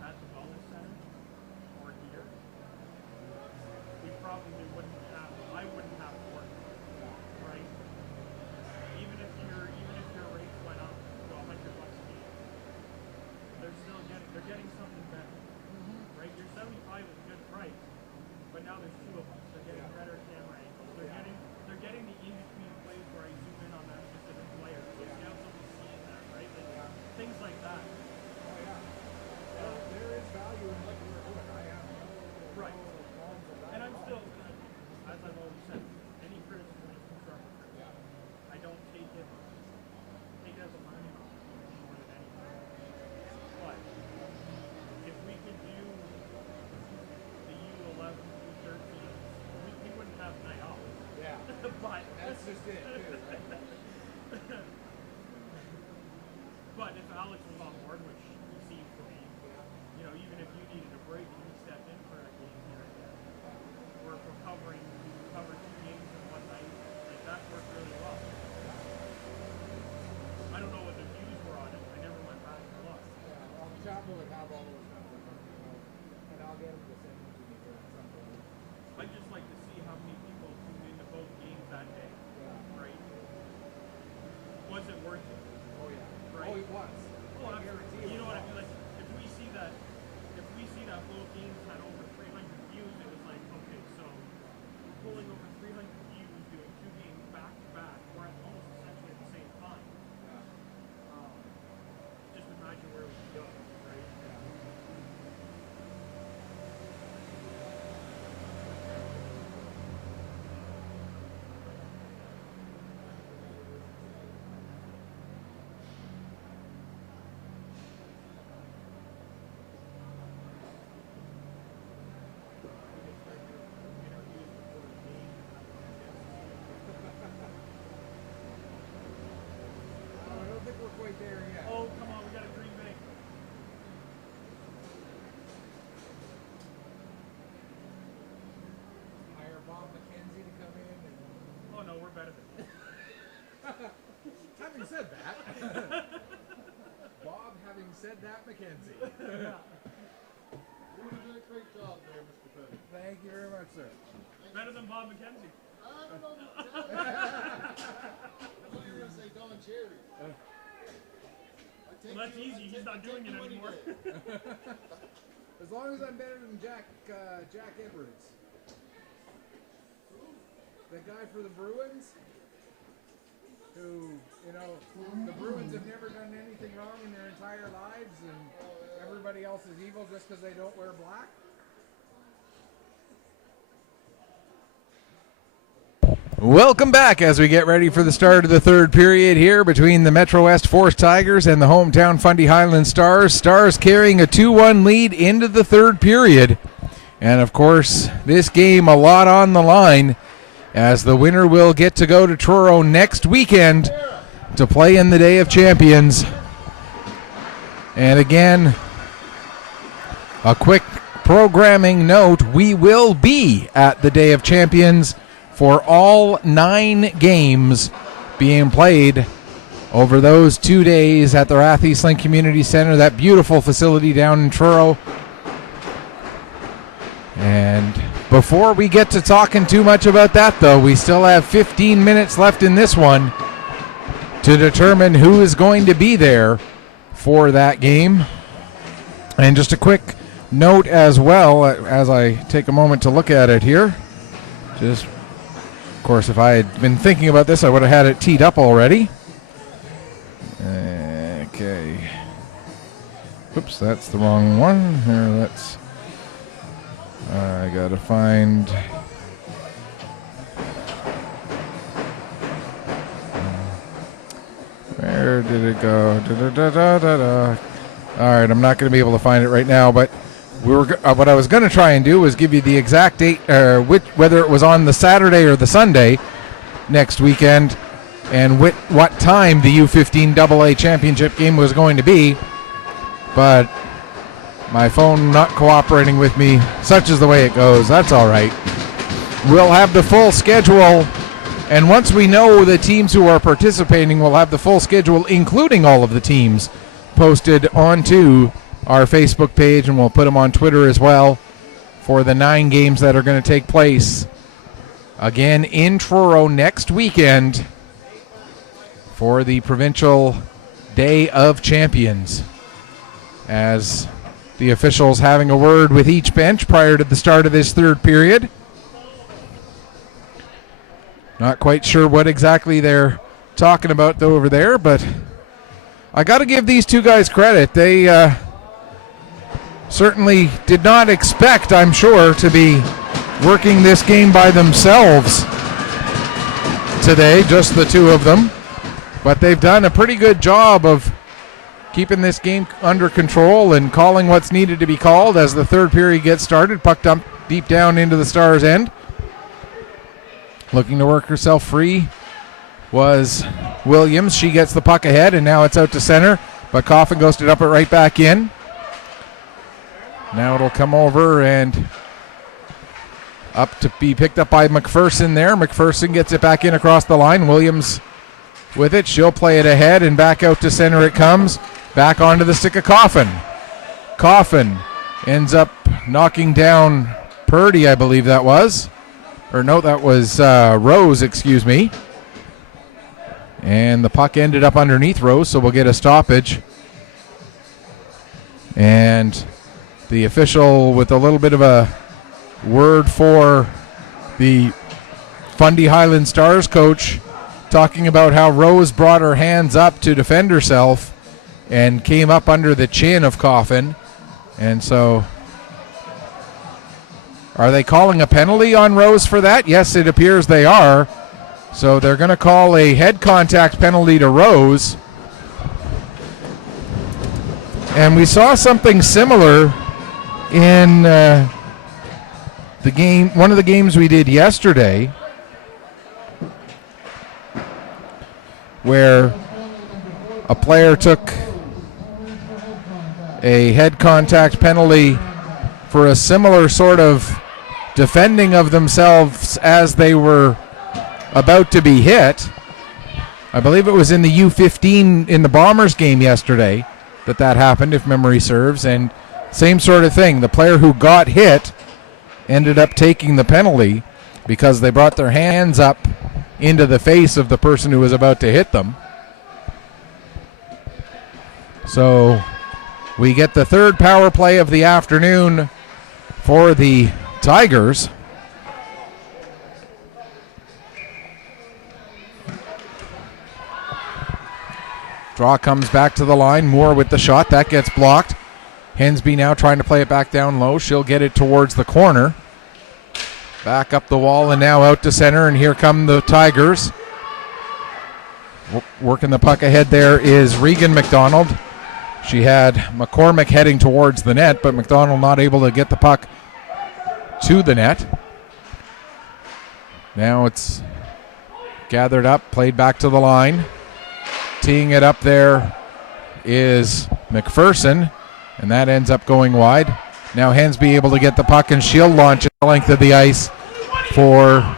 at the wellness center or here, we probably I wouldn't have to work, right? Even if your rates went up to $100 a game, they're getting something better, right? Your 75 is a good price, but now there's two of us. They're getting better camera angles. They're getting the in-between plays where I zoom in on that specific player. So scouts will be seeing that, right? Things like that. Oh, yeah. There is value in what you're doing. I have no Right. qualms with that. And I'm still, as I've always said, any criticism is constructive criticism. Yeah. I don't take it as a learning opportunity more than anything. But if we could do the U11, U13, we wouldn't have night off. Yeah. But That's just it, too, right? but if Alex was on board, which he seemed to be, even if you needed a break and he stepped in for a game here and there, or if we're covered 2 games in one night, like that worked really well. I don't know what the views were on it. I never went back and looked. Yeah, well, the chopper would have all those numbers, and I'll get him to send them to me here at some point. I'd just like to see how many people tuned into both games that day. Yeah. Right? Was it worth it? Oh, yeah. Right. Oh, it was. Oh, I guarantee you know what I was. mean? Like, if we see that both games had over 300 views, it was like, okay, so pulling over 300 views, doing 2 games back to back, we're at almost essentially at the same time. Yeah. Just imagine where we could go, right? I don't think we're quite there yet. Oh, come on, we got a Green Bay. Hire Bob McKenzie to come in and... Oh no, we're better than that. Having said that, Bob, having said that, McKenzie. You did a great job there, Mr. Petty. Thank you very much, sir. Better than Bob McKenzie. I don't know. I thought you were going to say Don Cherry. Well, that's easy. He's not doing it anymore. As long as I'm better than Jack Edwards. The guy for the Bruins, who, the Bruins have never done anything wrong in their entire lives, and everybody else is evil just because they don't wear black. Welcome back as we get ready for the start of the third period here between the Metro West Force Tigers and the hometown Fundy Highland Stars. Stars carrying a 2-1 lead into the third period. And of course, this game a lot on the line as the winner will get to go to Truro next weekend to play in the Day of Champions. And again, a quick programming note, we will be at the Day of Champions for all 9 games being played over those 2 days at the Rathie Sling Community Center, that beautiful facility down in Truro. And before we get to talking too much about that, though, we still have 15 minutes left in this one to determine who is going to be there for that game. And just a quick note as well, as I take a moment to look at it here. Just, of course, if I had been thinking about this, I would have had it teed up already. Okay. Oops, that's the wrong one. Here, let's... I gotta find... Where did it go? All right, I'm not going to be able to find it right now, but what I was going to try and do was give you the exact date, whether it was on the Saturday or the Sunday next weekend, and what time the U15AA championship game was going to be, but my phone not cooperating with me. Such is the way it goes. That's all right. We'll have the full schedule, and once we know the teams who are participating, we'll have the full schedule, including all of the teams, posted onto our Facebook page, and we'll put them on Twitter as well for the 9 games that are going to take place again in Truro next weekend for the Provincial Day of Champions, as the officials having a word with each bench prior to the start of this third period. Not quite sure what exactly they're talking about over there, but I got to give these two guys credit. They certainly did not expect, I'm sure, to be working this game by themselves today, just the two of them. But they've done a pretty good job of keeping this game under control and calling what's needed to be called as the third period gets started. Puck dumped deep down into the Stars' end. Looking to work herself free was Williams. She gets the puck ahead, and now it's out to center, but Coffin goes to dump it right back in. Now it'll come over and up to be picked up by McPherson there. McPherson gets it back in across the line. Williams with it. She'll play it ahead, and back out to center it comes. Back onto the stick of Coffin. Coffin ends up knocking down Purdy, I believe that was. Or no, that was Rose, excuse me. And the puck ended up underneath Rose, so we'll get a stoppage. And the official with a little bit of a word for the Fundy Highland Stars coach, talking about how Rose brought her hands up to defend herself and came up under the chin of Coffin. And so, are they calling a penalty on Rose for that? Yes, it appears they are. So they're going to call a head contact penalty to Rose. And we saw something similar in the game, one of the games we did yesterday, where a player took a head contact penalty for a similar sort of defending of themselves as they were about to be hit. I believe it was in the U15 in the Bombers game yesterday that happened, if memory serves, and same sort of thing. The player who got hit ended up taking the penalty because they brought their hands up into the face of the person who was about to hit them. So we get the third power play of the afternoon for the Tigers. Draw comes back to the line. Moore with the shot. That gets blocked. Hensby now trying to play it back down low. She'll get it towards the corner. Back up the wall and now out to center, and here come the Tigers. Working the puck ahead there is Regan Mcdonald. She had McCormick heading towards the net, but McDonald not able to get the puck to the net. Now it's gathered up, played back to the line. Teeing it up there is McPherson, and that ends up going wide. Now Hensby able to get the puck, and she'll launch it the length of the ice for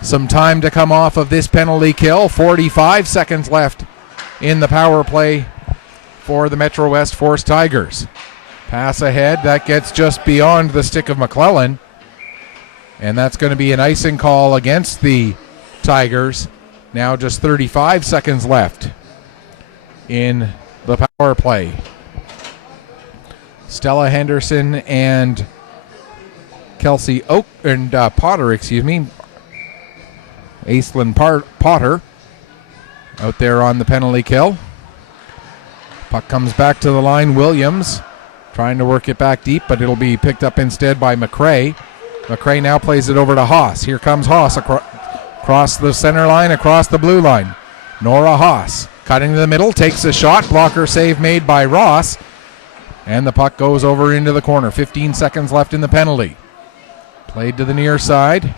some time to come off of this penalty kill. 45 seconds left in the power play for the Metro West Force Tigers. Pass ahead, that gets just beyond the stick of McClellan. And that's going to be an icing call against the Tigers. Now just 35 seconds left in the power play. Stella Henderson and Kelsey Potter, Aislinn Potter out there on the penalty kill. Puck comes back to the line. Williams trying to work it back deep, but it'll be picked up instead by McRae. McRae now plays it over to Haas. Here comes Haas across the center line, across the blue line. Nora Haas cutting to the middle, takes a shot. Blocker save made by Ross. And the puck goes over into the corner. 15 seconds left in the penalty. Played to the near side.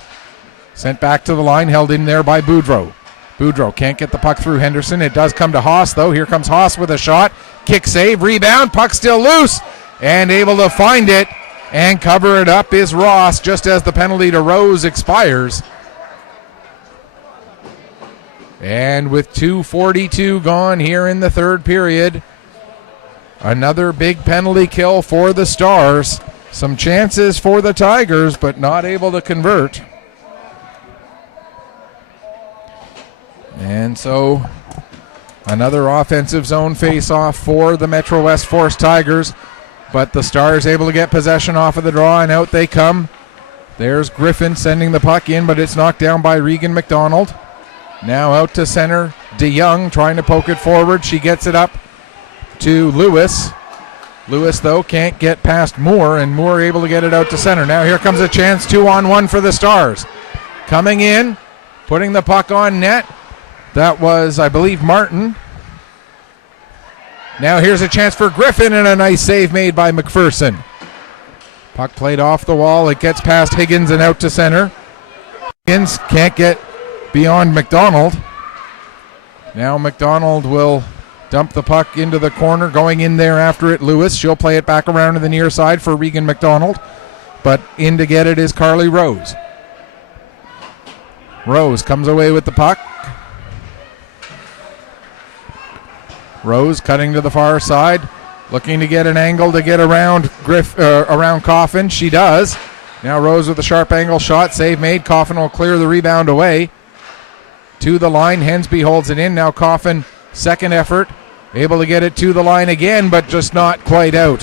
Sent back to the line, held in there by Boudreau. Boudreau can't get the puck through Henderson. It does come to Haas, though. Here comes Haas with a shot. Kick save, rebound, puck still loose. And able to find it and cover it up is Ross just as the penalty to Rose expires. And with 2:42 gone here in the third period, another big penalty kill for the Stars. Some chances for the Tigers, but not able to convert. And so another offensive zone face-off for the Metro West Force Tigers. But the Stars able to get possession off of the draw, and out they come. There's Griffin sending the puck in, but it's knocked down by Regan Mcdonald. Now out to center. DeYoung trying to poke it forward. She gets it up to Lewis. Lewis, though, can't get past Moore, and Moore able to get it out to center. Now here comes a chance, 2-on-1 for the Stars. Coming in, putting the puck on net. That was, I believe, Martin. Now here's a chance for Griffin, and a nice save made by McPherson. Puck played off the wall. It gets past Higgins and out to center. Higgins can't get beyond McDonald. Now McDonald will dump the puck into the corner, going in there after it. Lewis, she'll play it back around to the near side for Regan Mcdonald. But in to get it is Carly Rose. Rose comes away with the puck. Rose cutting to the far side, looking to get an angle to get around around Coffin. She does. Now Rose with a sharp angle shot. Save made. Coffin will clear the rebound away. To the line. Hensby holds it in. Now Coffin, second effort. Able to get it to the line again, but just not quite out.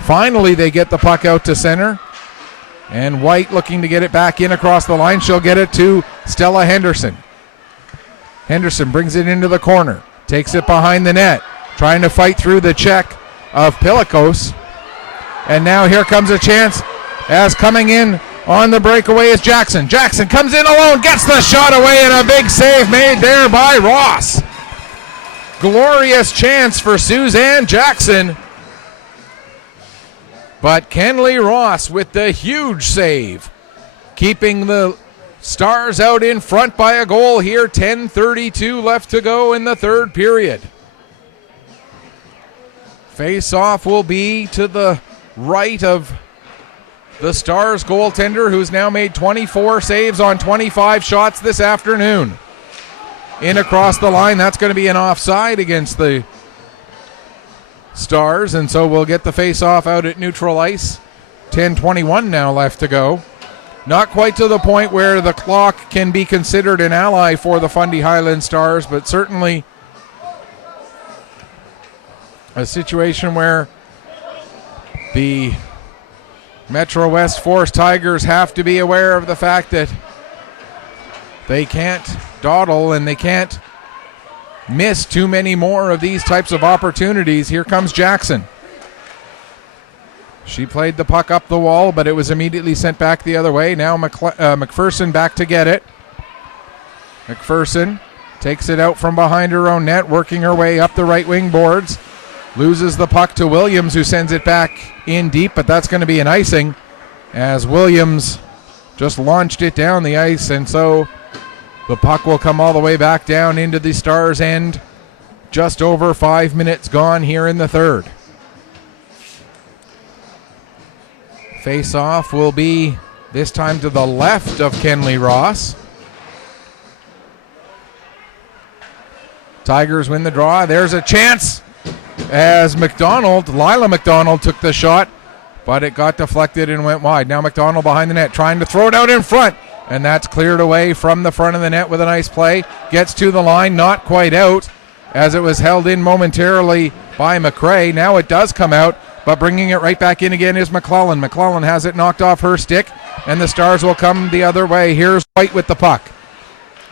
Finally, they get the puck out to center. And White looking to get it back in across the line. She'll get it to Stella Henderson. Henderson brings it into the corner. Takes it behind the net, trying to fight through the check of Pilikos. And now here comes a chance as coming in on the breakaway is Jackson. Jackson comes in alone, gets the shot away, and a big save made there by Ross. Glorious chance for Suzanne Jackson. But Kenley Ross with the huge save, keeping the Stars out in front by a goal here. 10:32 left to go in the third period. Face-off will be to the right of the Stars goaltender, who's now made 24 saves on 25 shots this afternoon. In across the line, that's going to be an offside against the Stars, and so we'll get the face-off out at neutral ice. 10:21 now left to go. Not quite to the point where the clock can be considered an ally for the Fundy Highland Stars, but certainly a situation where the Metro West Force Tigers have to be aware of the fact that they can't dawdle and they can't miss too many more of these types of opportunities. Here comes Jackson. She played the puck up the wall, but it was immediately sent back the other way. Now McPherson back to get it. McPherson takes it out from behind her own net, working her way up the right wing boards. Loses the puck to Williams, who sends it back in deep, but that's going to be an icing as Williams just launched it down the ice, and so the puck will come all the way back down into the Stars' end. Just over 5 minutes gone here in the third. Face-off will be this time to the left of Kenley Ross. Tigers win the draw. There's a chance as Lyla Mcdonald took the shot, but it got deflected and went wide. Now Mcdonald behind the net trying to throw it out in front, and that's cleared away from the front of the net with a nice play. Gets to the line, not quite out, as it was held in momentarily by McRae. Now it does come out, but bringing it right back in again is McClellan. McClellan has it knocked off her stick, and the Stars will come the other way. Here's White with the puck.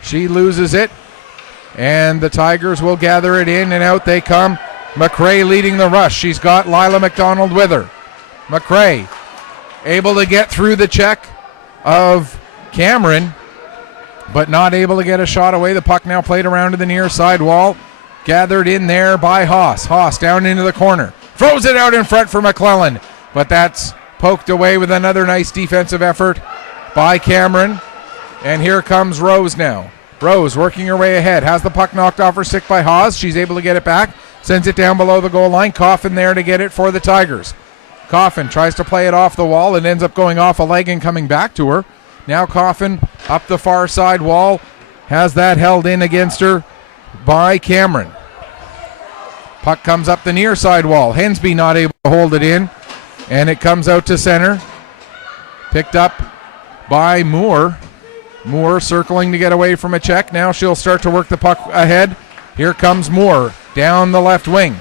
She loses it, and the Tigers will gather it in, and out they come. McRae leading the rush. She's got Lyla Mcdonald with her. McRae able to get through the check of Cameron, but not able to get a shot away. The puck now played around to the near side wall. Gathered in there by Haas. Haas down into the corner. Throws it out in front for McClellan, but that's poked away with another nice defensive effort by Cameron. And here comes Rose now. Rose working her way ahead. Has the puck knocked off her stick by Haas. She's able to get it back. Sends it down below the goal line. Coffin there to get it for the Tigers. Coffin tries to play it off the wall and ends up going off a leg and coming back to her. Now Coffin up the far side wall. Has that held in against her by Cameron. Puck comes up the near side wall. Hensby not able to hold it in. And it comes out to center. Picked up by Moore. Moore circling to get away from a check. Now she'll start to work the puck ahead. Here comes Moore down the left wing.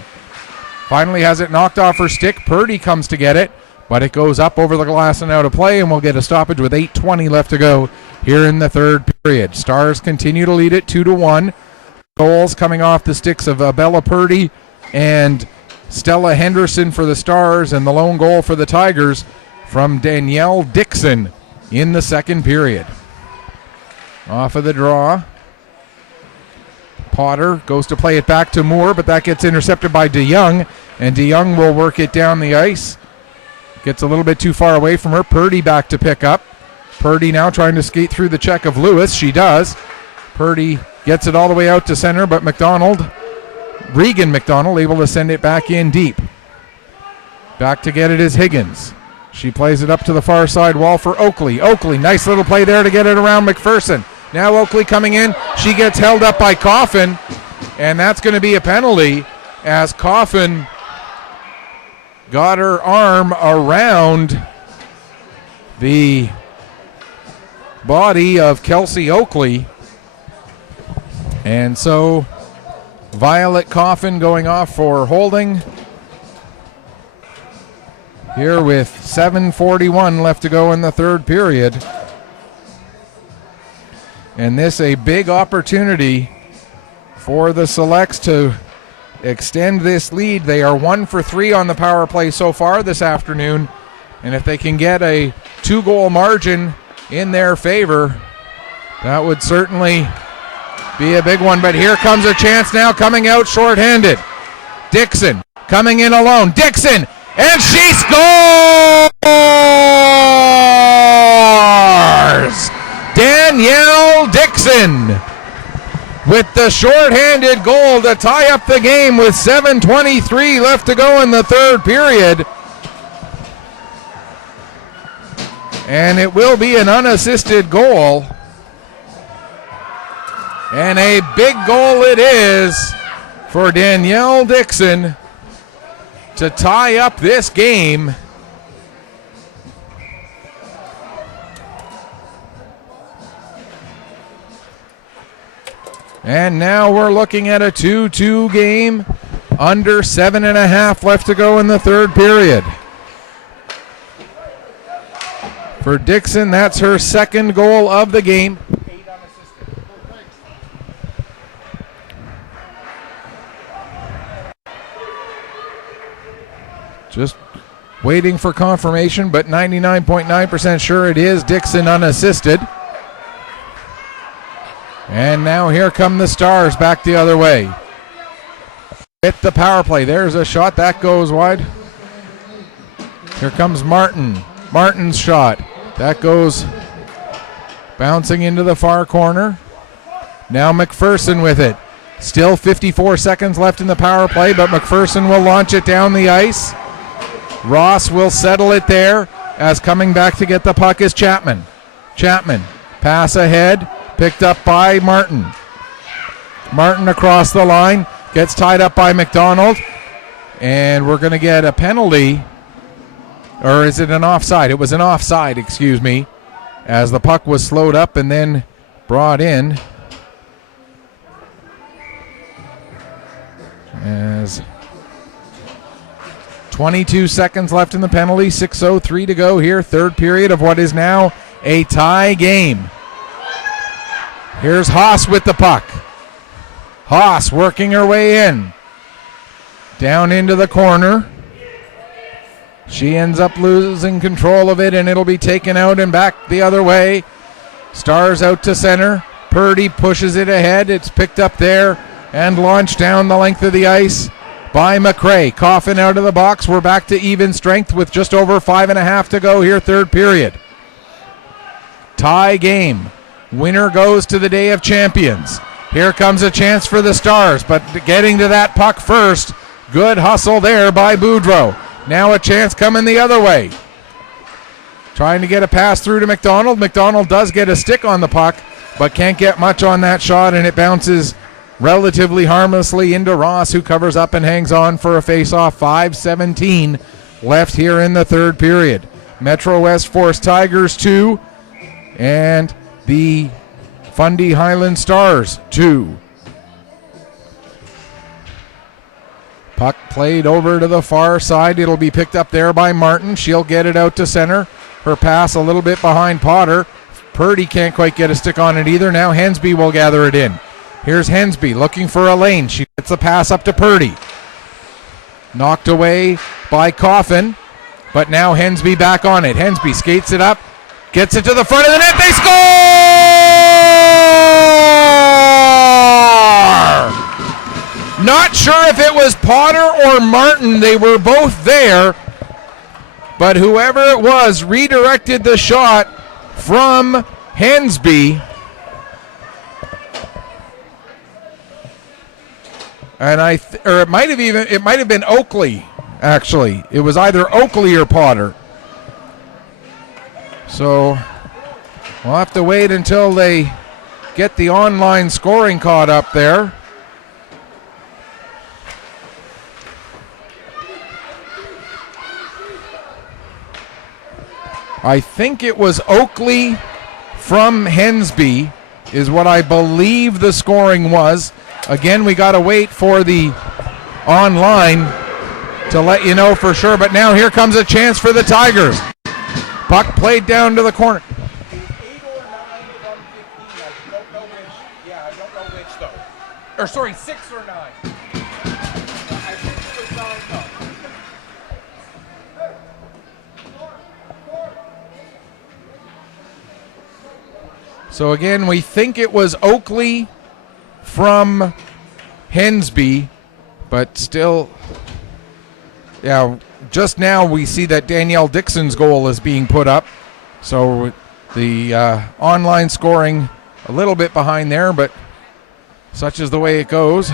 Finally has it knocked off her stick. Purdy comes to get it, but it goes up over the glass and out of play, and we'll get a stoppage with 8:20 left to go here in the third period. Stars continue to lead it 2-1. Goals coming off the sticks of Bella Purdy and Stella Henderson for the Stars, and the lone goal for the Tigers from Danielle Dixon in the second period. Off of the draw. Potter goes to play it back to Moore, but that gets intercepted by DeYoung, and DeYoung will work it down the ice. Gets a little bit too far away from her. Purdy back to pick up. Purdy now trying to skate through the check of Lewis. She does. Purdy gets it all the way out to center, but Regan Mcdonald able to send it back in deep. Back to get it is Higgins. She plays it up to the far side wall for Oakley. Oakley, nice little play there to get it around McPherson. Now Oakley coming in. She gets held up by Coffin, and that's going to be a penalty as Coffin got her arm around the body of Kelsey Oakley. And so Violet Coffin going off for holding here with 7:41 left to go in the third period. And this a big opportunity for the Selects to extend this lead. They are 1 for 3 on the power play so far this afternoon. And if they can get a 2-goal margin in their favor, that would certainly be a big one. But here comes a chance now, coming out shorthanded. Dixon coming in alone. Dixon, and she scores! Danielle Dixon with the shorthanded goal to tie up the game with 7:23 left to go in the third period. And it will be an unassisted goal. And a big goal it is for Danielle Dixon to tie up this game. And now we're looking at a 2-2 game, under 7.5 left to go in the third period. For Dixon, that's her second goal of the game. Just waiting for confirmation, but 99.9% sure it is Dixon unassisted. And now here come the Stars back the other way. Hit the power play. There's a shot. That goes wide. Here comes Martin. Martin's shot. That goes bouncing into the far corner. Now McPherson with it. Still 54 seconds left in the power play, but McPherson will launch it down the ice. Ross will settle it there, as coming back to get the puck is Chapman. Chapman, pass ahead, picked up by Martin. Martin across the line, gets tied up by McDonald, and we're going to get a penalty. Or is it an offside? It was an offside, excuse me, as the puck was slowed up and then brought in. As 22 seconds left in the penalty, 6:03 to go here, third period of what is now a tie game. Here's Haas with the puck. Haas working her way in. Down into the corner. She ends up losing control of it, and it'll be taken out and back the other way. Stars out to center. Purdy pushes it ahead. It's picked up there and launched down the length of the ice by McRae. Coffin out of the box. We're back to even strength with just over 5.5 to go here, third period. Tie game. Winner goes to the Day of Champions. Here comes a chance for the Stars, but getting to that puck first. Good hustle there by Boudreau. Now a chance coming the other way. Trying to get a pass through to McDonald. McDonald does get a stick on the puck, but can't get much on that shot, and it bounces relatively harmlessly into Ross, who covers up and hangs on for a face-off. 5:17 left here in the third period. Metro West Force Tigers 2, and the Fundy Highland Stars 2. Puck played over to the far side. It'll be picked up there by Martin. She'll get it out to center. Her pass a little bit behind Potter. Purdy can't quite get a stick on it either. Now Hensby will gather it in. Here's Hensby looking for a lane. She gets the pass up to Purdy. Knocked away by Coffin, but now Hensby back on it. Hensby skates it up, gets it to the front of the net. They score! Not sure if it was Potter or Martin. They were both there, but whoever it was redirected the shot from Hensby. And it might have been Oakley, actually. It was either Oakley or Potter. So we'll have to wait until they get the online scoring caught up there. I think it was Oakley from Hensby is what I believe the scoring was. Again, we got to wait for the online to let you know for sure. But now here comes a chance for the Tigers. Puck played down to the corner. 8 or 9 from 15. I don't know which. Yeah, I don't know which though. Or sorry, 6 or 9. I think it was 9 though. So again, we think it was Oakley from Hensby, but still, yeah, just now we see that Danielle Dixon's goal is being put up. So the online scoring a little bit behind there, but such is the way it goes.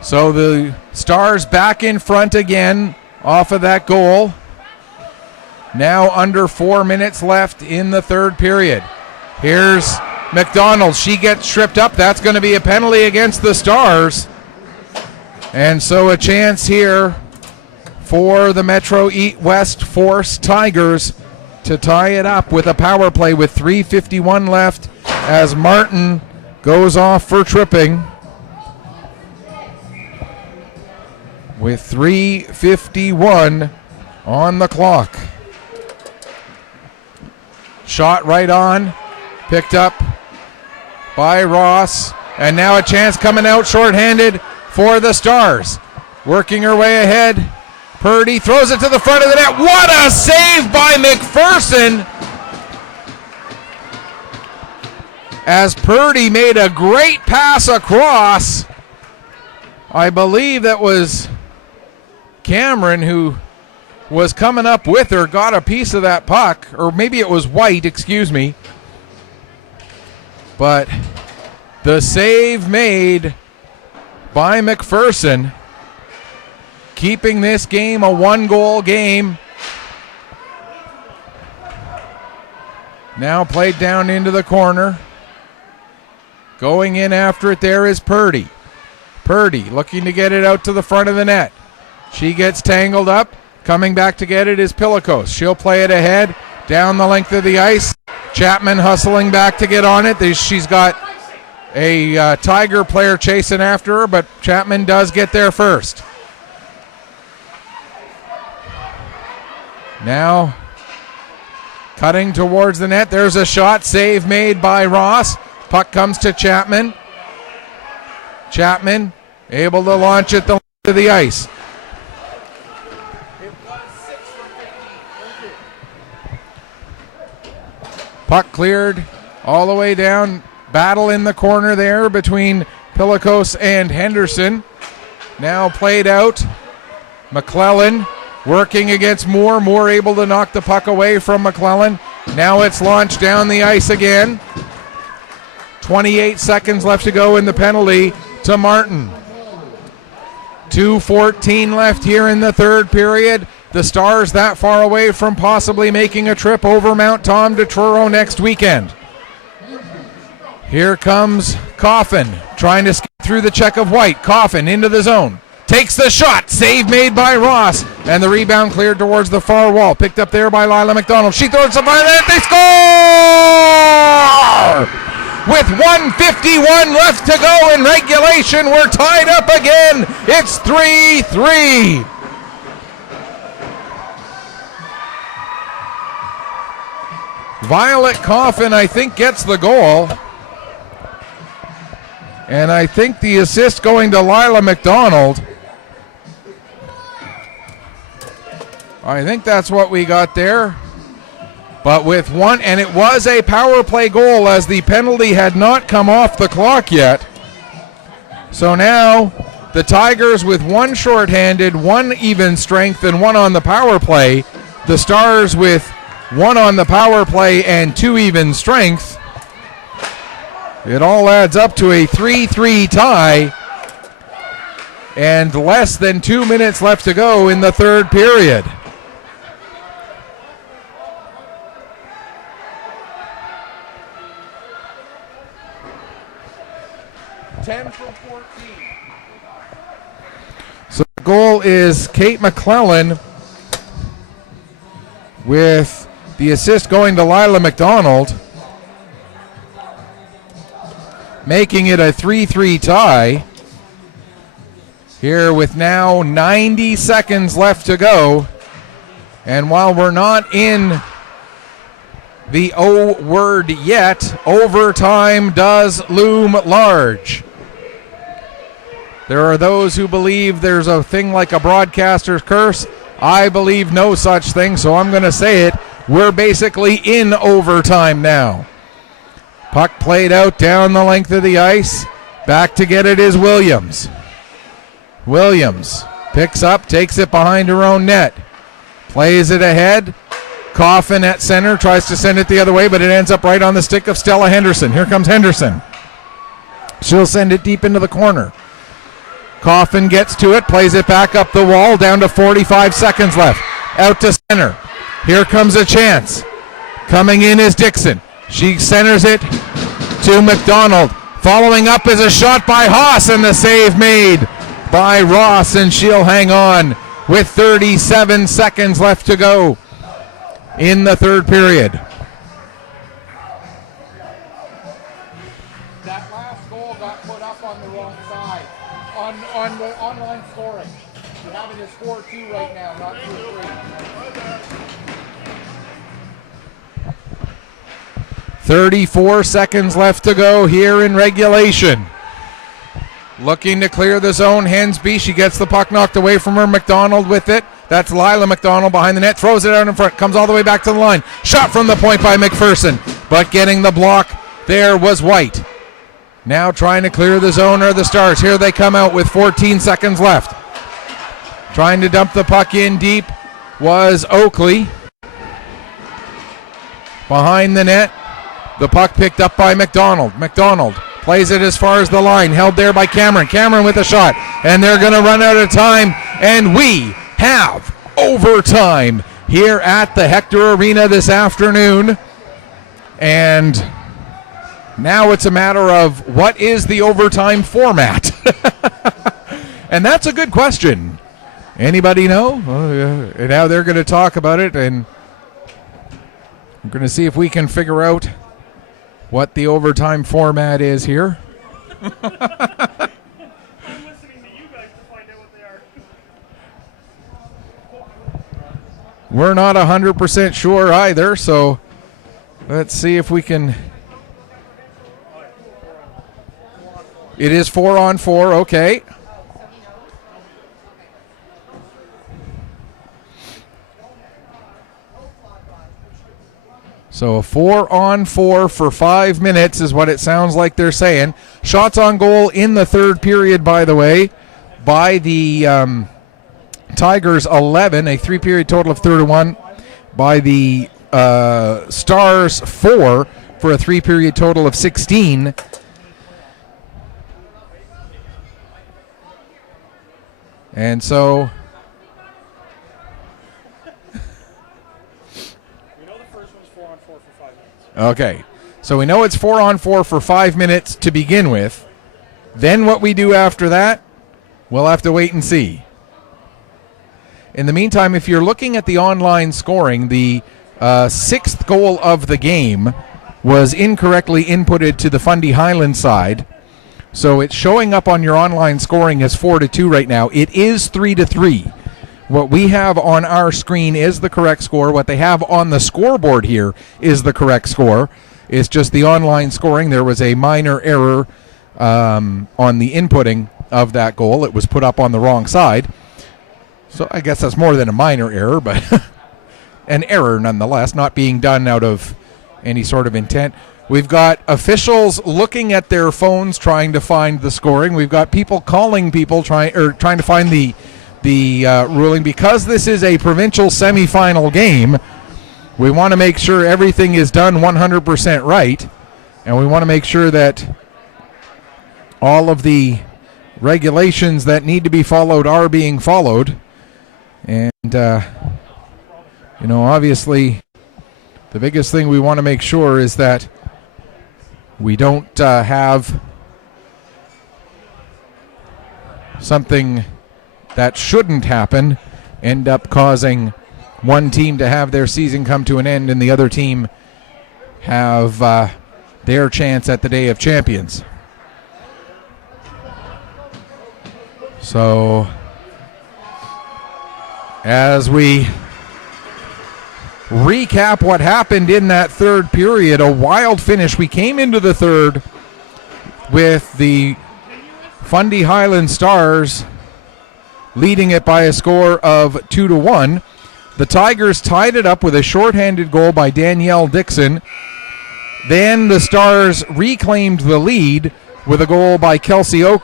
So the Stars back in front again off of that goal. Now under 4 minutes left in the third period. Here's McDonald. She gets tripped up. That's going to be a penalty against the Stars. And so a chance here for the Metro West Force Tigers to tie it up with a power play with 3:51 left as Martin goes off for tripping. With 3:51 on the clock. Shot right on, picked up by Ross, and now a chance coming out shorthanded for the Stars. Working her way ahead, Purdy throws it to the front of the net. What a save by McPherson! As Purdy made a great pass across. I believe that was Cameron who was coming up with her, got a piece of that puck, or maybe it was White, excuse me. But the save made by McPherson, keeping this game a one-goal game. Now played down into the corner. Going in after it there is Purdy. Purdy looking to get it out to the front of the net. She gets tangled up. Coming back to get it is Pillicos. She'll play it ahead down the length of the ice. Chapman hustling back to get on it. She's got a Tiger player chasing after her, but Chapman does get there first. Now cutting towards the net. There's a shot. Save made by Ross. Puck comes to Chapman. Chapman able to launch it the length of the ice. Puck cleared all the way down. Battle in the corner there between Pillicos and Henderson. Now played out. McClellan working against Moore. Moore able to knock the puck away from McClellan. Now it's launched down the ice again. 28 seconds left to go in the penalty to Martin. 2:14 left here in the third period. The Stars that far away from possibly making a trip over Mount Tom to Truro next weekend. Here comes Coffin trying to skip through the check of White. Coffin into the zone. Takes the shot. Save made by Ross. And the rebound cleared towards the far wall. Picked up there by Lyla Mcdonald. She throws it by that. They score! With 1:51 left to go in regulation, we're tied up again. It's 3-3. Violet Coffin, I think, gets the goal. And I think the assist going to Lyla Mcdonald. I think that's what we got there. But with one, and it was a power play goal as the penalty had not come off the clock yet. So now the Tigers with one shorthanded, one even strength, and one on the power play. The Stars with one on the power play and two even strength. It all adds up to a 3-3 tie. And less than 2 minutes left to go in the third period. So the goal is Kate McClellan with the assist going to Lyla Mcdonald, making it a 3-3 tie. Here with now 90 seconds left to go. And while we're not in the O word yet, overtime does loom large. There are those who believe there's a thing like a broadcaster's curse. I believe no such thing, so I'm going to say it. We're basically in overtime now. Puck played out down the length of the ice. Back to get it is Williams. Williams picks up, takes it behind her own net. Plays it ahead. Coffin at center, tries to send it the other way, but it ends up right on the stick of Stella Henderson. Here comes Henderson. She'll send it deep into the corner. Coffin gets to it, plays it back up the wall, down to 45 seconds left. Out to center. Here comes a chance. Coming in is Dixon. She centers it to McDonald. Following up is a shot by Haas, and the save made by Ross, and she'll hang on with 37 seconds left to go in the third period. That last goal got put up on the wrong side. On the online scoring. You have it as 4-2 right now, not 2-3. 34 seconds left to go here in regulation. Looking to clear the zone, Hensby. She gets the puck knocked away from her. McDonald with it. That's Lyla Mcdonald behind the net. Throws it out in front. Comes all the way back to the line. Shot from the point by McPherson. But getting the block there was White. Now trying to clear the zone are the Stars. Here they come out with 14 seconds left. Trying to dump the puck in deep was Oakley. Behind the net. The puck picked up by McDonald. McDonald plays it as far as the line. Held there by Cameron. Cameron with a shot. And they're going to run out of time. And we have overtime here at the Hector Arena this afternoon. And Now it's a matter of what is the overtime format? And that's a good question. Anybody know? And now they're going to talk about it, and we're going to see if we can figure out what the overtime format is here. I'm listening to you guys to find out what they are. We're not 100% sure either, so let's see if we can. It is 4-on-4, okay. So a 4-on-4 for 5 minutes is what it sounds like they're saying. Shots on goal in the third period, by the way, by the Tigers 11, a 3-period total of 31. By the Stars 4 for a 3-period total of 16. And so We know the first one's 4-on-4 for 5 minutes. okay, so we know it's 4-on-4 for 5 minutes to begin with. Then what we do after that, we'll have to wait and see. In the meantime, if you're looking at the online scoring, the sixth goal of the game was incorrectly inputted to the Fundy Highland side. So it's showing up on your online scoring as 4-2 right now. It is 3-3. What we have on our screen is the correct score. What they have on the scoreboard here is the correct score. It's just the online scoring. There was a minor error on the inputting of that goal. It was put up on the wrong side. So I guess that's more than a minor error, but an error nonetheless, not being done out of any sort of intent. We've got officials looking at their phones trying to find the scoring. We've got people calling people trying to find the ruling. Because this is a provincial semifinal game, we want to make sure everything is done 100% right, and we want to make sure that all of the regulations that need to be followed are being followed. And, obviously the biggest thing we want to make sure is that we don't have something that shouldn't happen end up causing one team to have their season come to an end and the other team have their chance at the Day of Champions. So as we recap what happened in that third period, a wild finish. We came into the third with the Fundy Highland Stars leading it by a score of 2-1. The Tigers tied it up with a shorthanded goal by Danielle Dixon. Then the Stars reclaimed the lead with a goal by Aislinn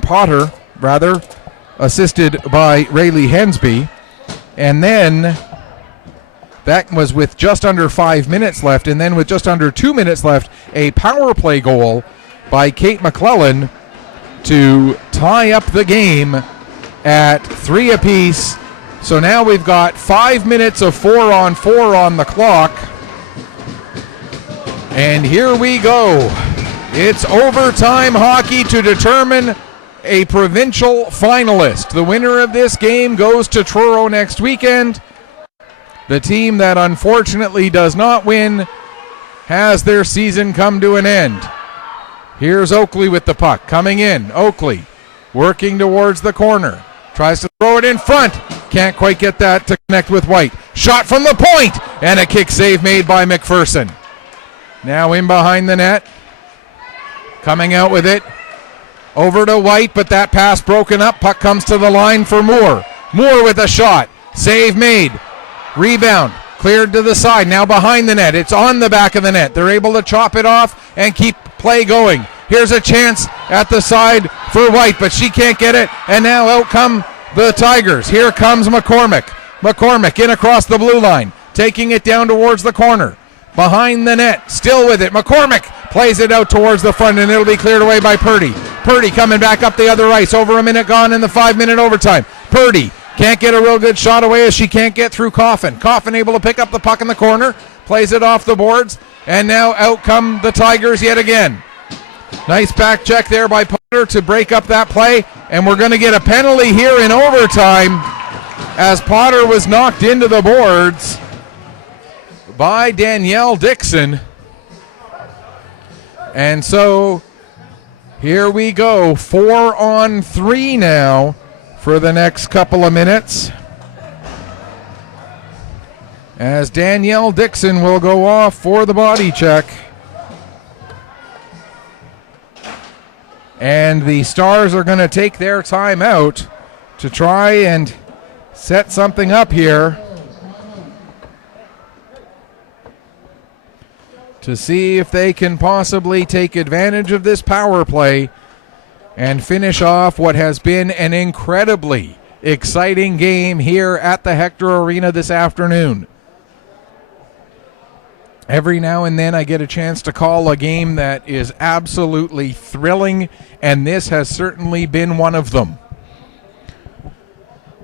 Potter, assisted by Rayleigh Hensby. And then that was with just under 5 minutes left. And then with just under 2 minutes left, a power play goal by Kate McClellan to tie up the game at 3 apiece. So now we've got 5 minutes of 4-on-4 on the clock. And here we go. It's overtime hockey to determine a provincial finalist. The winner of this game goes to Truro next weekend. The team that unfortunately does not win has their season come to an end. Here's Oakley with the puck coming in. Oakley working towards the corner. Tries to throw it in front. Can't quite get that to connect with White. Shot from the point and a kick save made by McPherson. Now in behind the net. Coming out with it. Over to White, but that pass broken up. Puck comes to the line for Moore. Moore with a shot. Save made. Rebound. Cleared to the side. Now behind the net. It's on the back of the net. They're able to chop it off and keep play going. Here's a chance at the side for White, but she can't get it. And now out come the Tigers. Here comes McCormick. McCormick in across the blue line. Taking it down towards the corner. Behind the net, still with it. McCormick plays it out towards the front, and it'll be cleared away by Purdy. Purdy coming back up the other ice. Over a minute gone in the 5-minute overtime. Purdy can't get a real good shot away as she can't get through Coffin. Coffin able to pick up the puck in the corner. plays it off the boards, and now out come the Tigers yet again. Nice back check there by Potter to break up that play, and we're going to get a penalty here in overtime as Potter was knocked into the boards by Danielle Dixon. And so here we go, 4-on-3 now for the next couple of minutes, as Danielle Dixon will go off for the body check. And the Stars are going to take their time out to try and set something up here to see if they can possibly take advantage of this power play and finish off what has been an incredibly exciting game here at the Hector Arena this afternoon. Every now and then I get a chance to call a game that is absolutely thrilling, and this has certainly been one of them.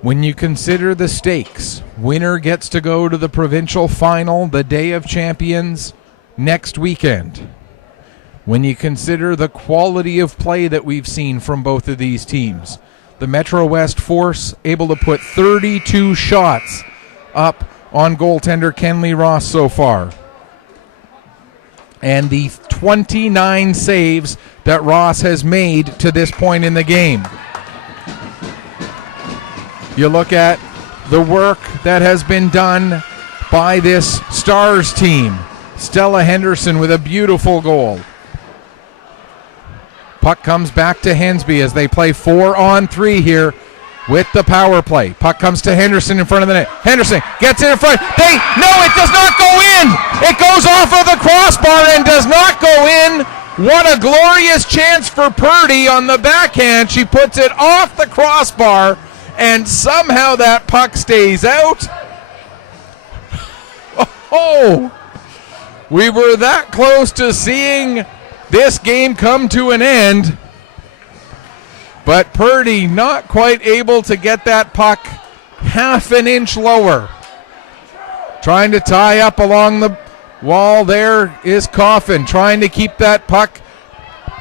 When you consider the stakes, winner gets to go to the provincial final, the Day of Champions, next weekend. When you consider the quality of play that we've seen from both of these teams, the Metro West Force able to put 32 shots up on goaltender Kenley Ross so far, and the 29 saves that Ross has made to this point in the game. You look at the work that has been done by this Stars team. Stella Henderson with a beautiful goal. Puck comes back to Hensby as they play 4-on-3 here with the power play. Puck comes to Henderson in front of the net. Henderson gets it in front. No, it does not go in. It goes off of the crossbar and does not go in. What a glorious chance for Purdy on the backhand. She puts it off the crossbar, and somehow that puck stays out. Oh, we were that close to seeing this game come to an end, but Purdy not quite able to get that puck half an inch lower. Trying to tie up along the wall there is Coffin, trying to keep that puck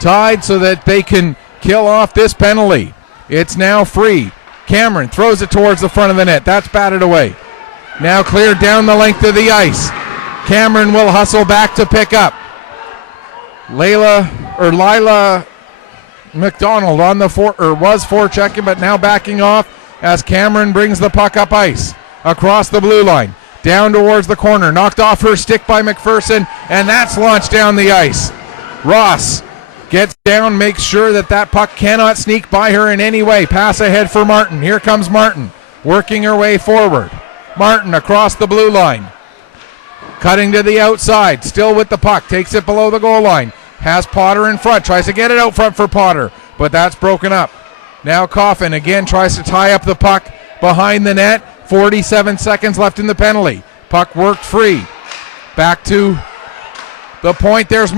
tied so that they can kill off this penalty. It's now free. Cameron throws it towards the front of the net. That's batted away. Now cleared down the length of the ice. Cameron will hustle back to pick up. Lyla Mcdonald on the was forechecking, but now backing off as Cameron brings the puck up ice across the blue line, down towards the corner, knocked off her stick by McPherson, and that's launched down the ice. Ross gets down, makes sure that that puck cannot sneak by her in any way. Pass ahead for Martin. Here comes Martin, working her way forward. Martin across the blue line, cutting to the outside, still with the puck, takes it below the goal line, has Potter in front, tries to get it out front for Potter, but that's broken up. Now Coffin again tries to tie up the puck behind the net. 47 seconds left in the penalty. Puck worked free. Back to the point. There's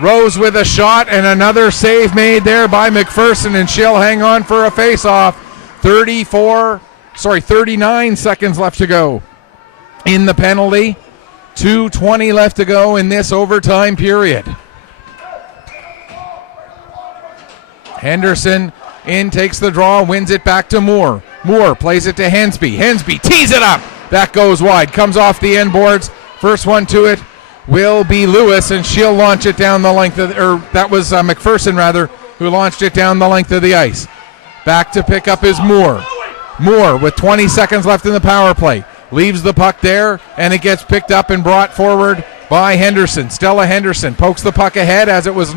Rose with a shot, and another save made there by McPherson, and she'll hang on for a face-off. 39 seconds left to go in the penalty. 2:20 left to go in this overtime period. Henderson in, takes the draw, wins it back to Moore. Moore plays it to Hensby. Hensby tees it up. That goes wide. Comes off the end boards. First one to it will be Lewis, and she'll launch it down the length of, that was McPherson rather, who launched it down the length of the ice. Back to pick up is Moore. Moore with 20 seconds left in the power play. Leaves the puck there, and it gets picked up and brought forward by Henderson. Stella Henderson pokes the puck ahead as it was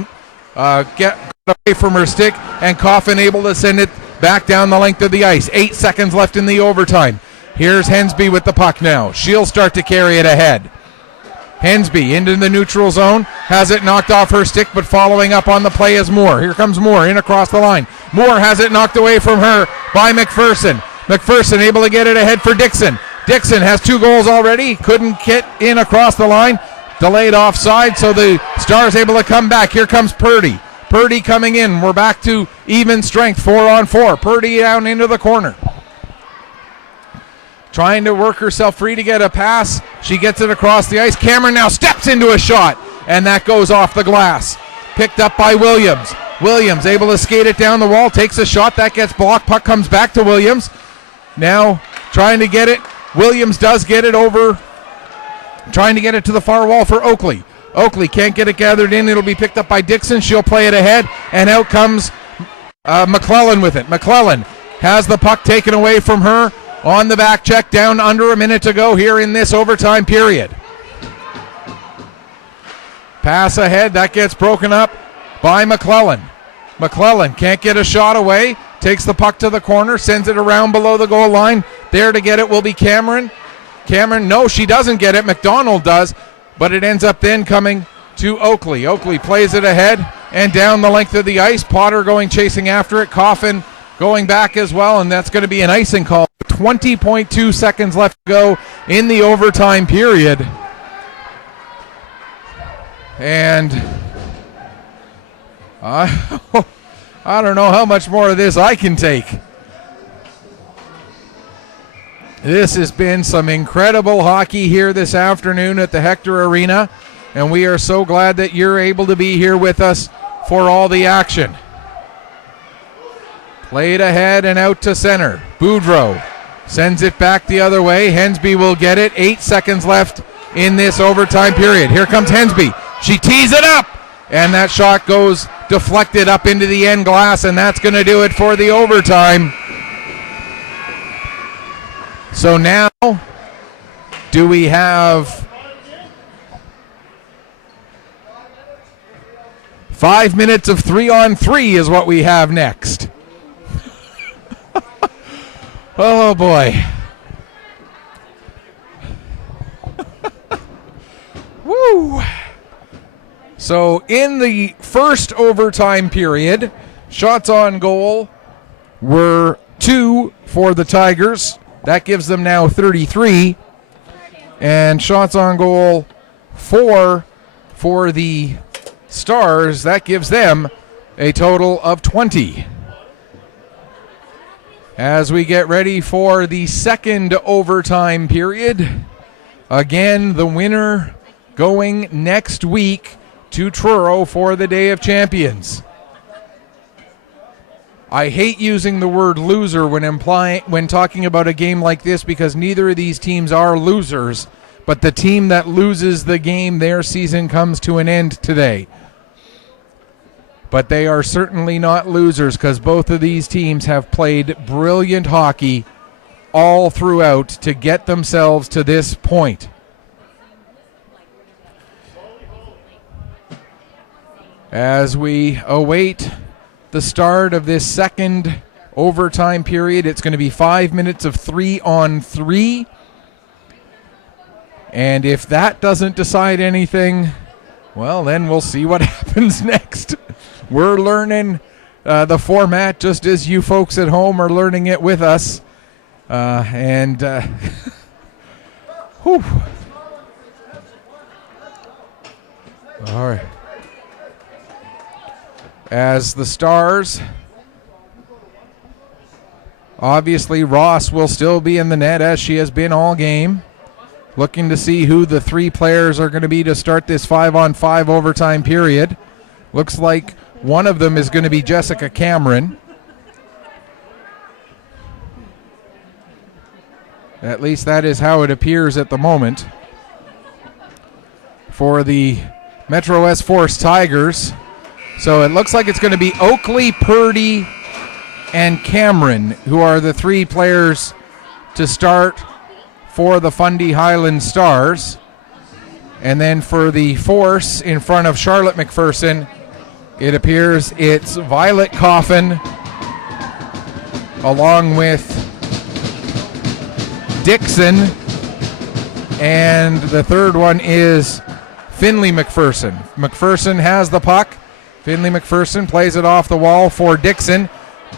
get away from her stick, and Coffin able to send it back down the length of the ice. 8 seconds left in the overtime. Here's Hensby with the puck now. She'll start to carry it ahead. Hensby into the neutral zone, has it knocked off her stick, but following up on the play is Moore. Here comes Moore in across the line. Moore has it knocked away from her by McPherson. McPherson able to get it ahead for Dixon. Dixon has 2 goals already, couldn't get in across the line. Delayed offside, so the Stars able to come back. Here comes Purdy. Purdy coming in. We're back to even strength, 4-on-4. Purdy down into the corner. trying to work herself free to get a pass. She gets it across the ice. Cameron now steps into a shot, and that goes off the glass. Picked up by Williams. Williams able to skate it down the wall, takes a shot, that gets blocked. Puck comes back to Williams. Now trying to get it. Williams does get it over, trying to get it to the far wall for Oakley. Oakley can't get it gathered in. It'll be picked up by Dixon. She'll play it ahead, and out comes McClellan with it. McClellan has the puck taken away from her on the back check, down under a minute to go here in this overtime period. Pass ahead, that gets broken up by McClellan. McClellan can't get a shot away, takes the puck to the corner, sends it around below the goal line. There to get it will be Cameron. Cameron, no, she doesn't get it. McDonald does, but it ends up then coming to Oakley. Oakley plays it ahead and down the length of the ice. Potter going chasing after it. Coffin going back as well, and that's going to be an icing call. 20.2 seconds left to go in the overtime period. And I don't know how much more of this I can take. This has been some incredible hockey here this afternoon at the Hector Arena, and we are so glad that you're able to be here with us for all the action. Played ahead and out to center. Boudreau sends it back the other way. Hensby will get it. 8 seconds left in this overtime period. Here comes Hensby. She tees it up, and that shot goes deflected up into the end glass, and that's going to do it for the overtime. So now, do we have 5 minutes of 3-on-3 is what we have next. Oh boy. Woo! So in the first overtime period, shots on goal were 2 for the Tigers. That gives them now 33. And shots on goal 4 for the Stars. That gives them a total of 20. As we get ready for the second overtime period, again, the winner going next week to Truro for the Day of Champions. I hate using the word loser when talking about a game like this, because neither of these teams are losers, but the team that loses the game, their season comes to an end today. But they are certainly not losers, because both of these teams have played brilliant hockey all throughout to get themselves to this point. As we await the start of this second overtime period, it's going to be 5 minutes of 3-on-3. And if that doesn't decide anything, well, then we'll see what happens next. We're learning the format just as you folks at home are learning it with us. Whew. All right. As the Stars, obviously Ross will still be in the net as she has been all game. Looking to see who the 3 players are going to be to start this 5-on-5 overtime period. Looks like one of them is going to be Jessica Cameron. At least that is how it appears at the moment. For the Metro West Force Tigers. So it looks like it's going to be Oakley, Purdy, and Cameron, who are the 3 players to start for the Fundy Highland Stars. And then for the Force, in front of Charlotte McPherson, it appears it's Violet Coffin along with Dixon, and the third one is Finley McPherson. McPherson has the puck. Finley McPherson plays it off the wall for Dixon.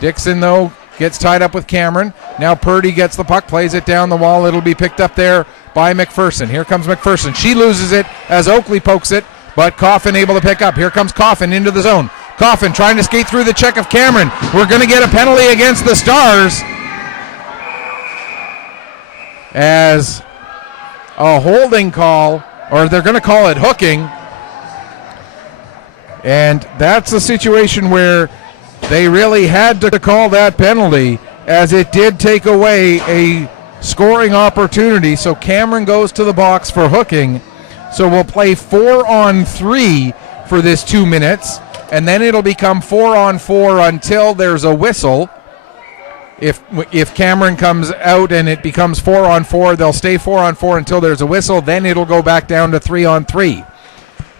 Dixon, though, gets tied up with Cameron. Now Purdy gets the puck, plays it down the wall. It'll be picked up there by McPherson. Here comes McPherson. She loses it as Oakley pokes it, but Coffin able to pick up. Here comes Coffin into the zone. Coffin trying to skate through the check of Cameron. We're going to get a penalty against the Stars. as a holding call, or they're going to call it hooking. And that's a situation where they really had to call that penalty, as it did take away a scoring opportunity. So Cameron goes to the box for hooking. So we'll play 4-on-3 for this 2 minutes, and then it'll become 4-on-4 until there's a whistle. If Cameron comes out and it becomes 4-on-4, they'll stay 4-on-4 until there's a whistle. Then it'll go back down to 3-on-3.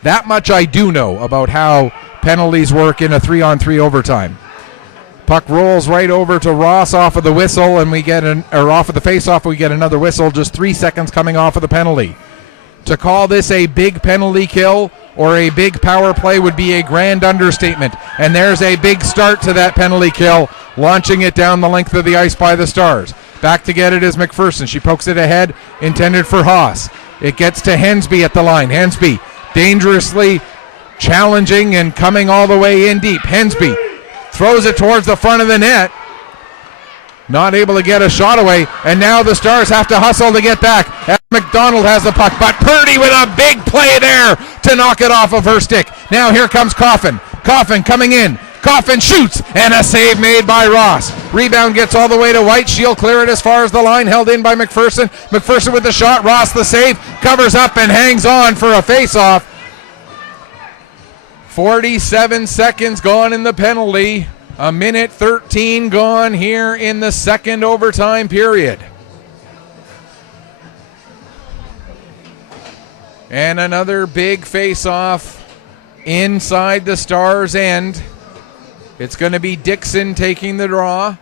That much I do know about how penalties work in a 3-on-3 overtime. Puck rolls right over to Ross off of the whistle, and off of the face-off, we get another whistle. Just 3 seconds coming off of the penalty. To call this a big penalty kill or a big power play would be a grand understatement. And there's a big start to that penalty kill, launching it down the length of the ice by the Stars. Back to get it is McPherson. She pokes it ahead, intended for Haas. It gets to Hensby at the line. Hensby dangerously challenging and coming all the way in deep. Hensby throws it towards the front of the net. Not able to get a shot away, and now the Stars have to hustle to get back. McDonald has the puck, but Purdy with a big play there to knock it off of her stick. Now here comes Coffin. Coffin coming in. Coffin shoots, and a save made by Ross. Rebound gets all the way to White. She'll clear it as far as the line, held in by McPherson. McPherson with the shot. Ross the save, covers up and hangs on for a face-off. 47 seconds gone in the penalty. A minute 13 gone here in the second overtime period. And another big face-off inside the Stars' end. It's going to be Dixon taking the draw,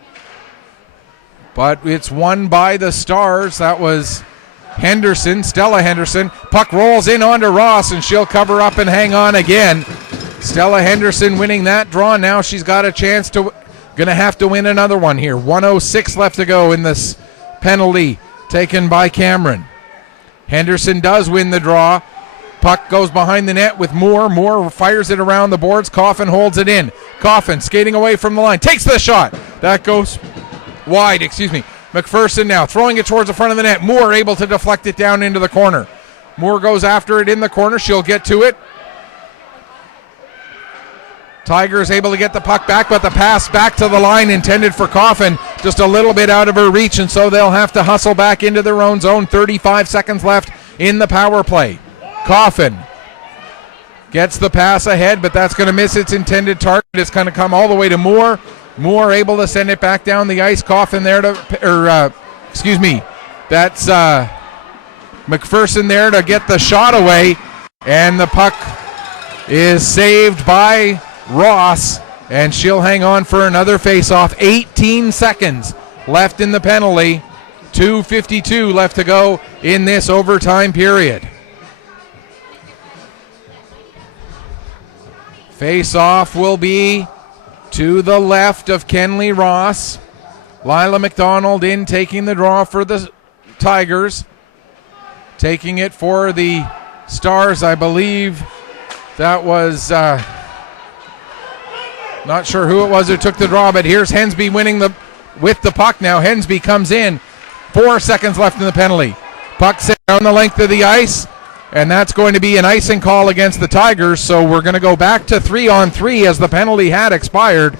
but it's won by the Stars. That was Henderson, Stella Henderson. Puck rolls in onto Ross, and she'll cover up and hang on again. Stella Henderson winning that draw. Now she's got a chance to, going to have to win another one here. 1:06 left to go in this penalty taken by Cameron. Henderson does win the draw. Puck goes behind the net with Moore. Moore fires it around the boards. Coffin holds it in. Coffin skating away from the line. Takes the shot. That goes wide, McPherson now throwing it towards the front of the net. Moore able to deflect it down into the corner. Moore goes after it in the corner. She'll get to it. Tigers able to get the puck back, but the pass back to the line intended for Coffin just a little bit out of her reach, and so they'll have to hustle back into their own zone. 35 seconds left in the power play. Coffin gets the pass ahead, but that's going to miss its intended target. It's going to come all the way to Moore. Moore able to send it back down the ice. Coffin there that's McPherson there to get the shot away, and the puck is saved by Ross, and she'll hang on for another face-off. 18 seconds left in the penalty. 2:52 left to go in this overtime period. Face-off will be to the left of Kenley Ross. Lyla Mcdonald in, taking the draw for the Tigers. Taking it for the Stars, I believe that was, not sure who it was who took the draw, but here's Hensby winning with the puck now. Hensby comes in. 4 seconds left in the penalty. Puck set down the length of the ice, and that's going to be an icing call against the Tigers, so we're going to go back to 3-on-3 as the penalty had expired.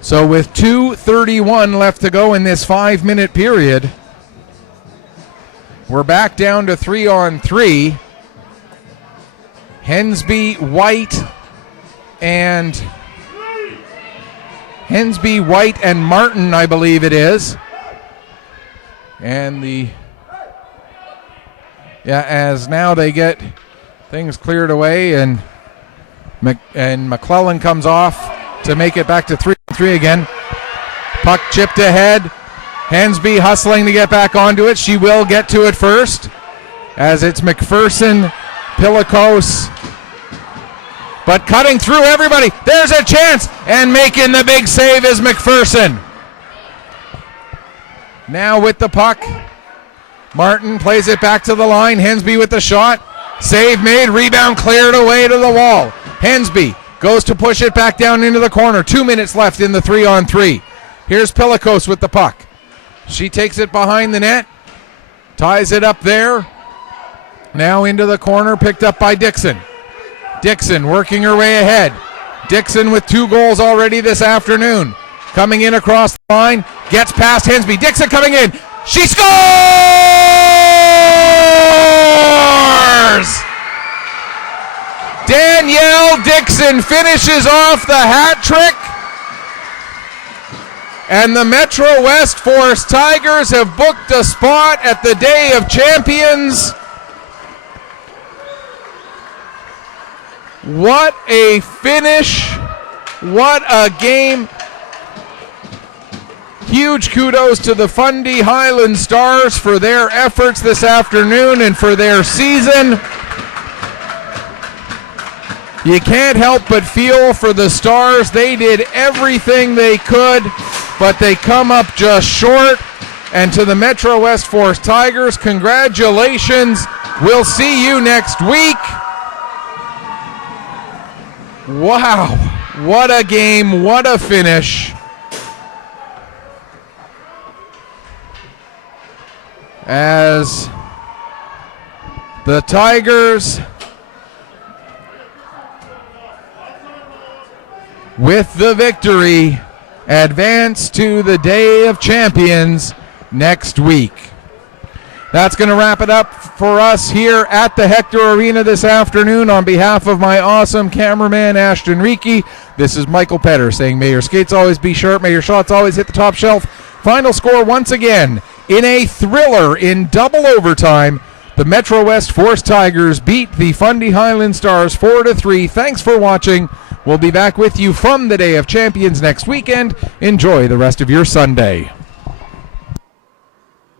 So with 2:31 left to go in this 5-minute period, we're back down to 3-on-3. Hensby, White, and Martin, I believe it is. And as now they get things cleared away, and McClellan comes off to make it back to 3-on-3 again. Puck chipped ahead. Hensby hustling to get back onto it. She will get to it first, as it's McPherson, Pillikos, but cutting through everybody. There's a chance, and making the big save is McPherson. Now with the puck, Martin plays it back to the line. Hensby with the shot. Save made, rebound cleared away to the wall. Hensby goes to push it back down into the corner. 2 minutes left in the 3-on-3. Here's Pillikos with the puck. She takes it behind the net, ties it up there. Now into the corner, picked up by Dixon. Dixon working her way ahead. Dixon with 2 goals already this afternoon. Coming in across the line, gets past Hensby. Dixon coming in. She scores! Danielle Dixon finishes off the hat trick. And the Metro West Force Tigers have booked a spot at the Day of Champions. What a finish. What a game. Huge kudos to the Fundy Highland Stars for their efforts this afternoon and for their season. You can't help but feel for the Stars. They did everything they could, but they come up just short. And to the Metro West Force Tigers, congratulations. We'll see you next week. Wow, what a game, what a finish. As the Tigers, with the victory, advance to the Day of Champions next week. That's going to wrap it up for us here at the Hector Arena this afternoon. On behalf of my awesome cameraman, Ashton Reiki, this is Michael Petter saying, may your skates always be sharp, may your shots always hit the top shelf. Final score once again, in a thriller in double overtime, the Metro West Force Tigers beat the Fundy Highland Stars 4-3. Thanks for watching. We'll be back with you from the Day of Champions next weekend. Enjoy the rest of your Sunday.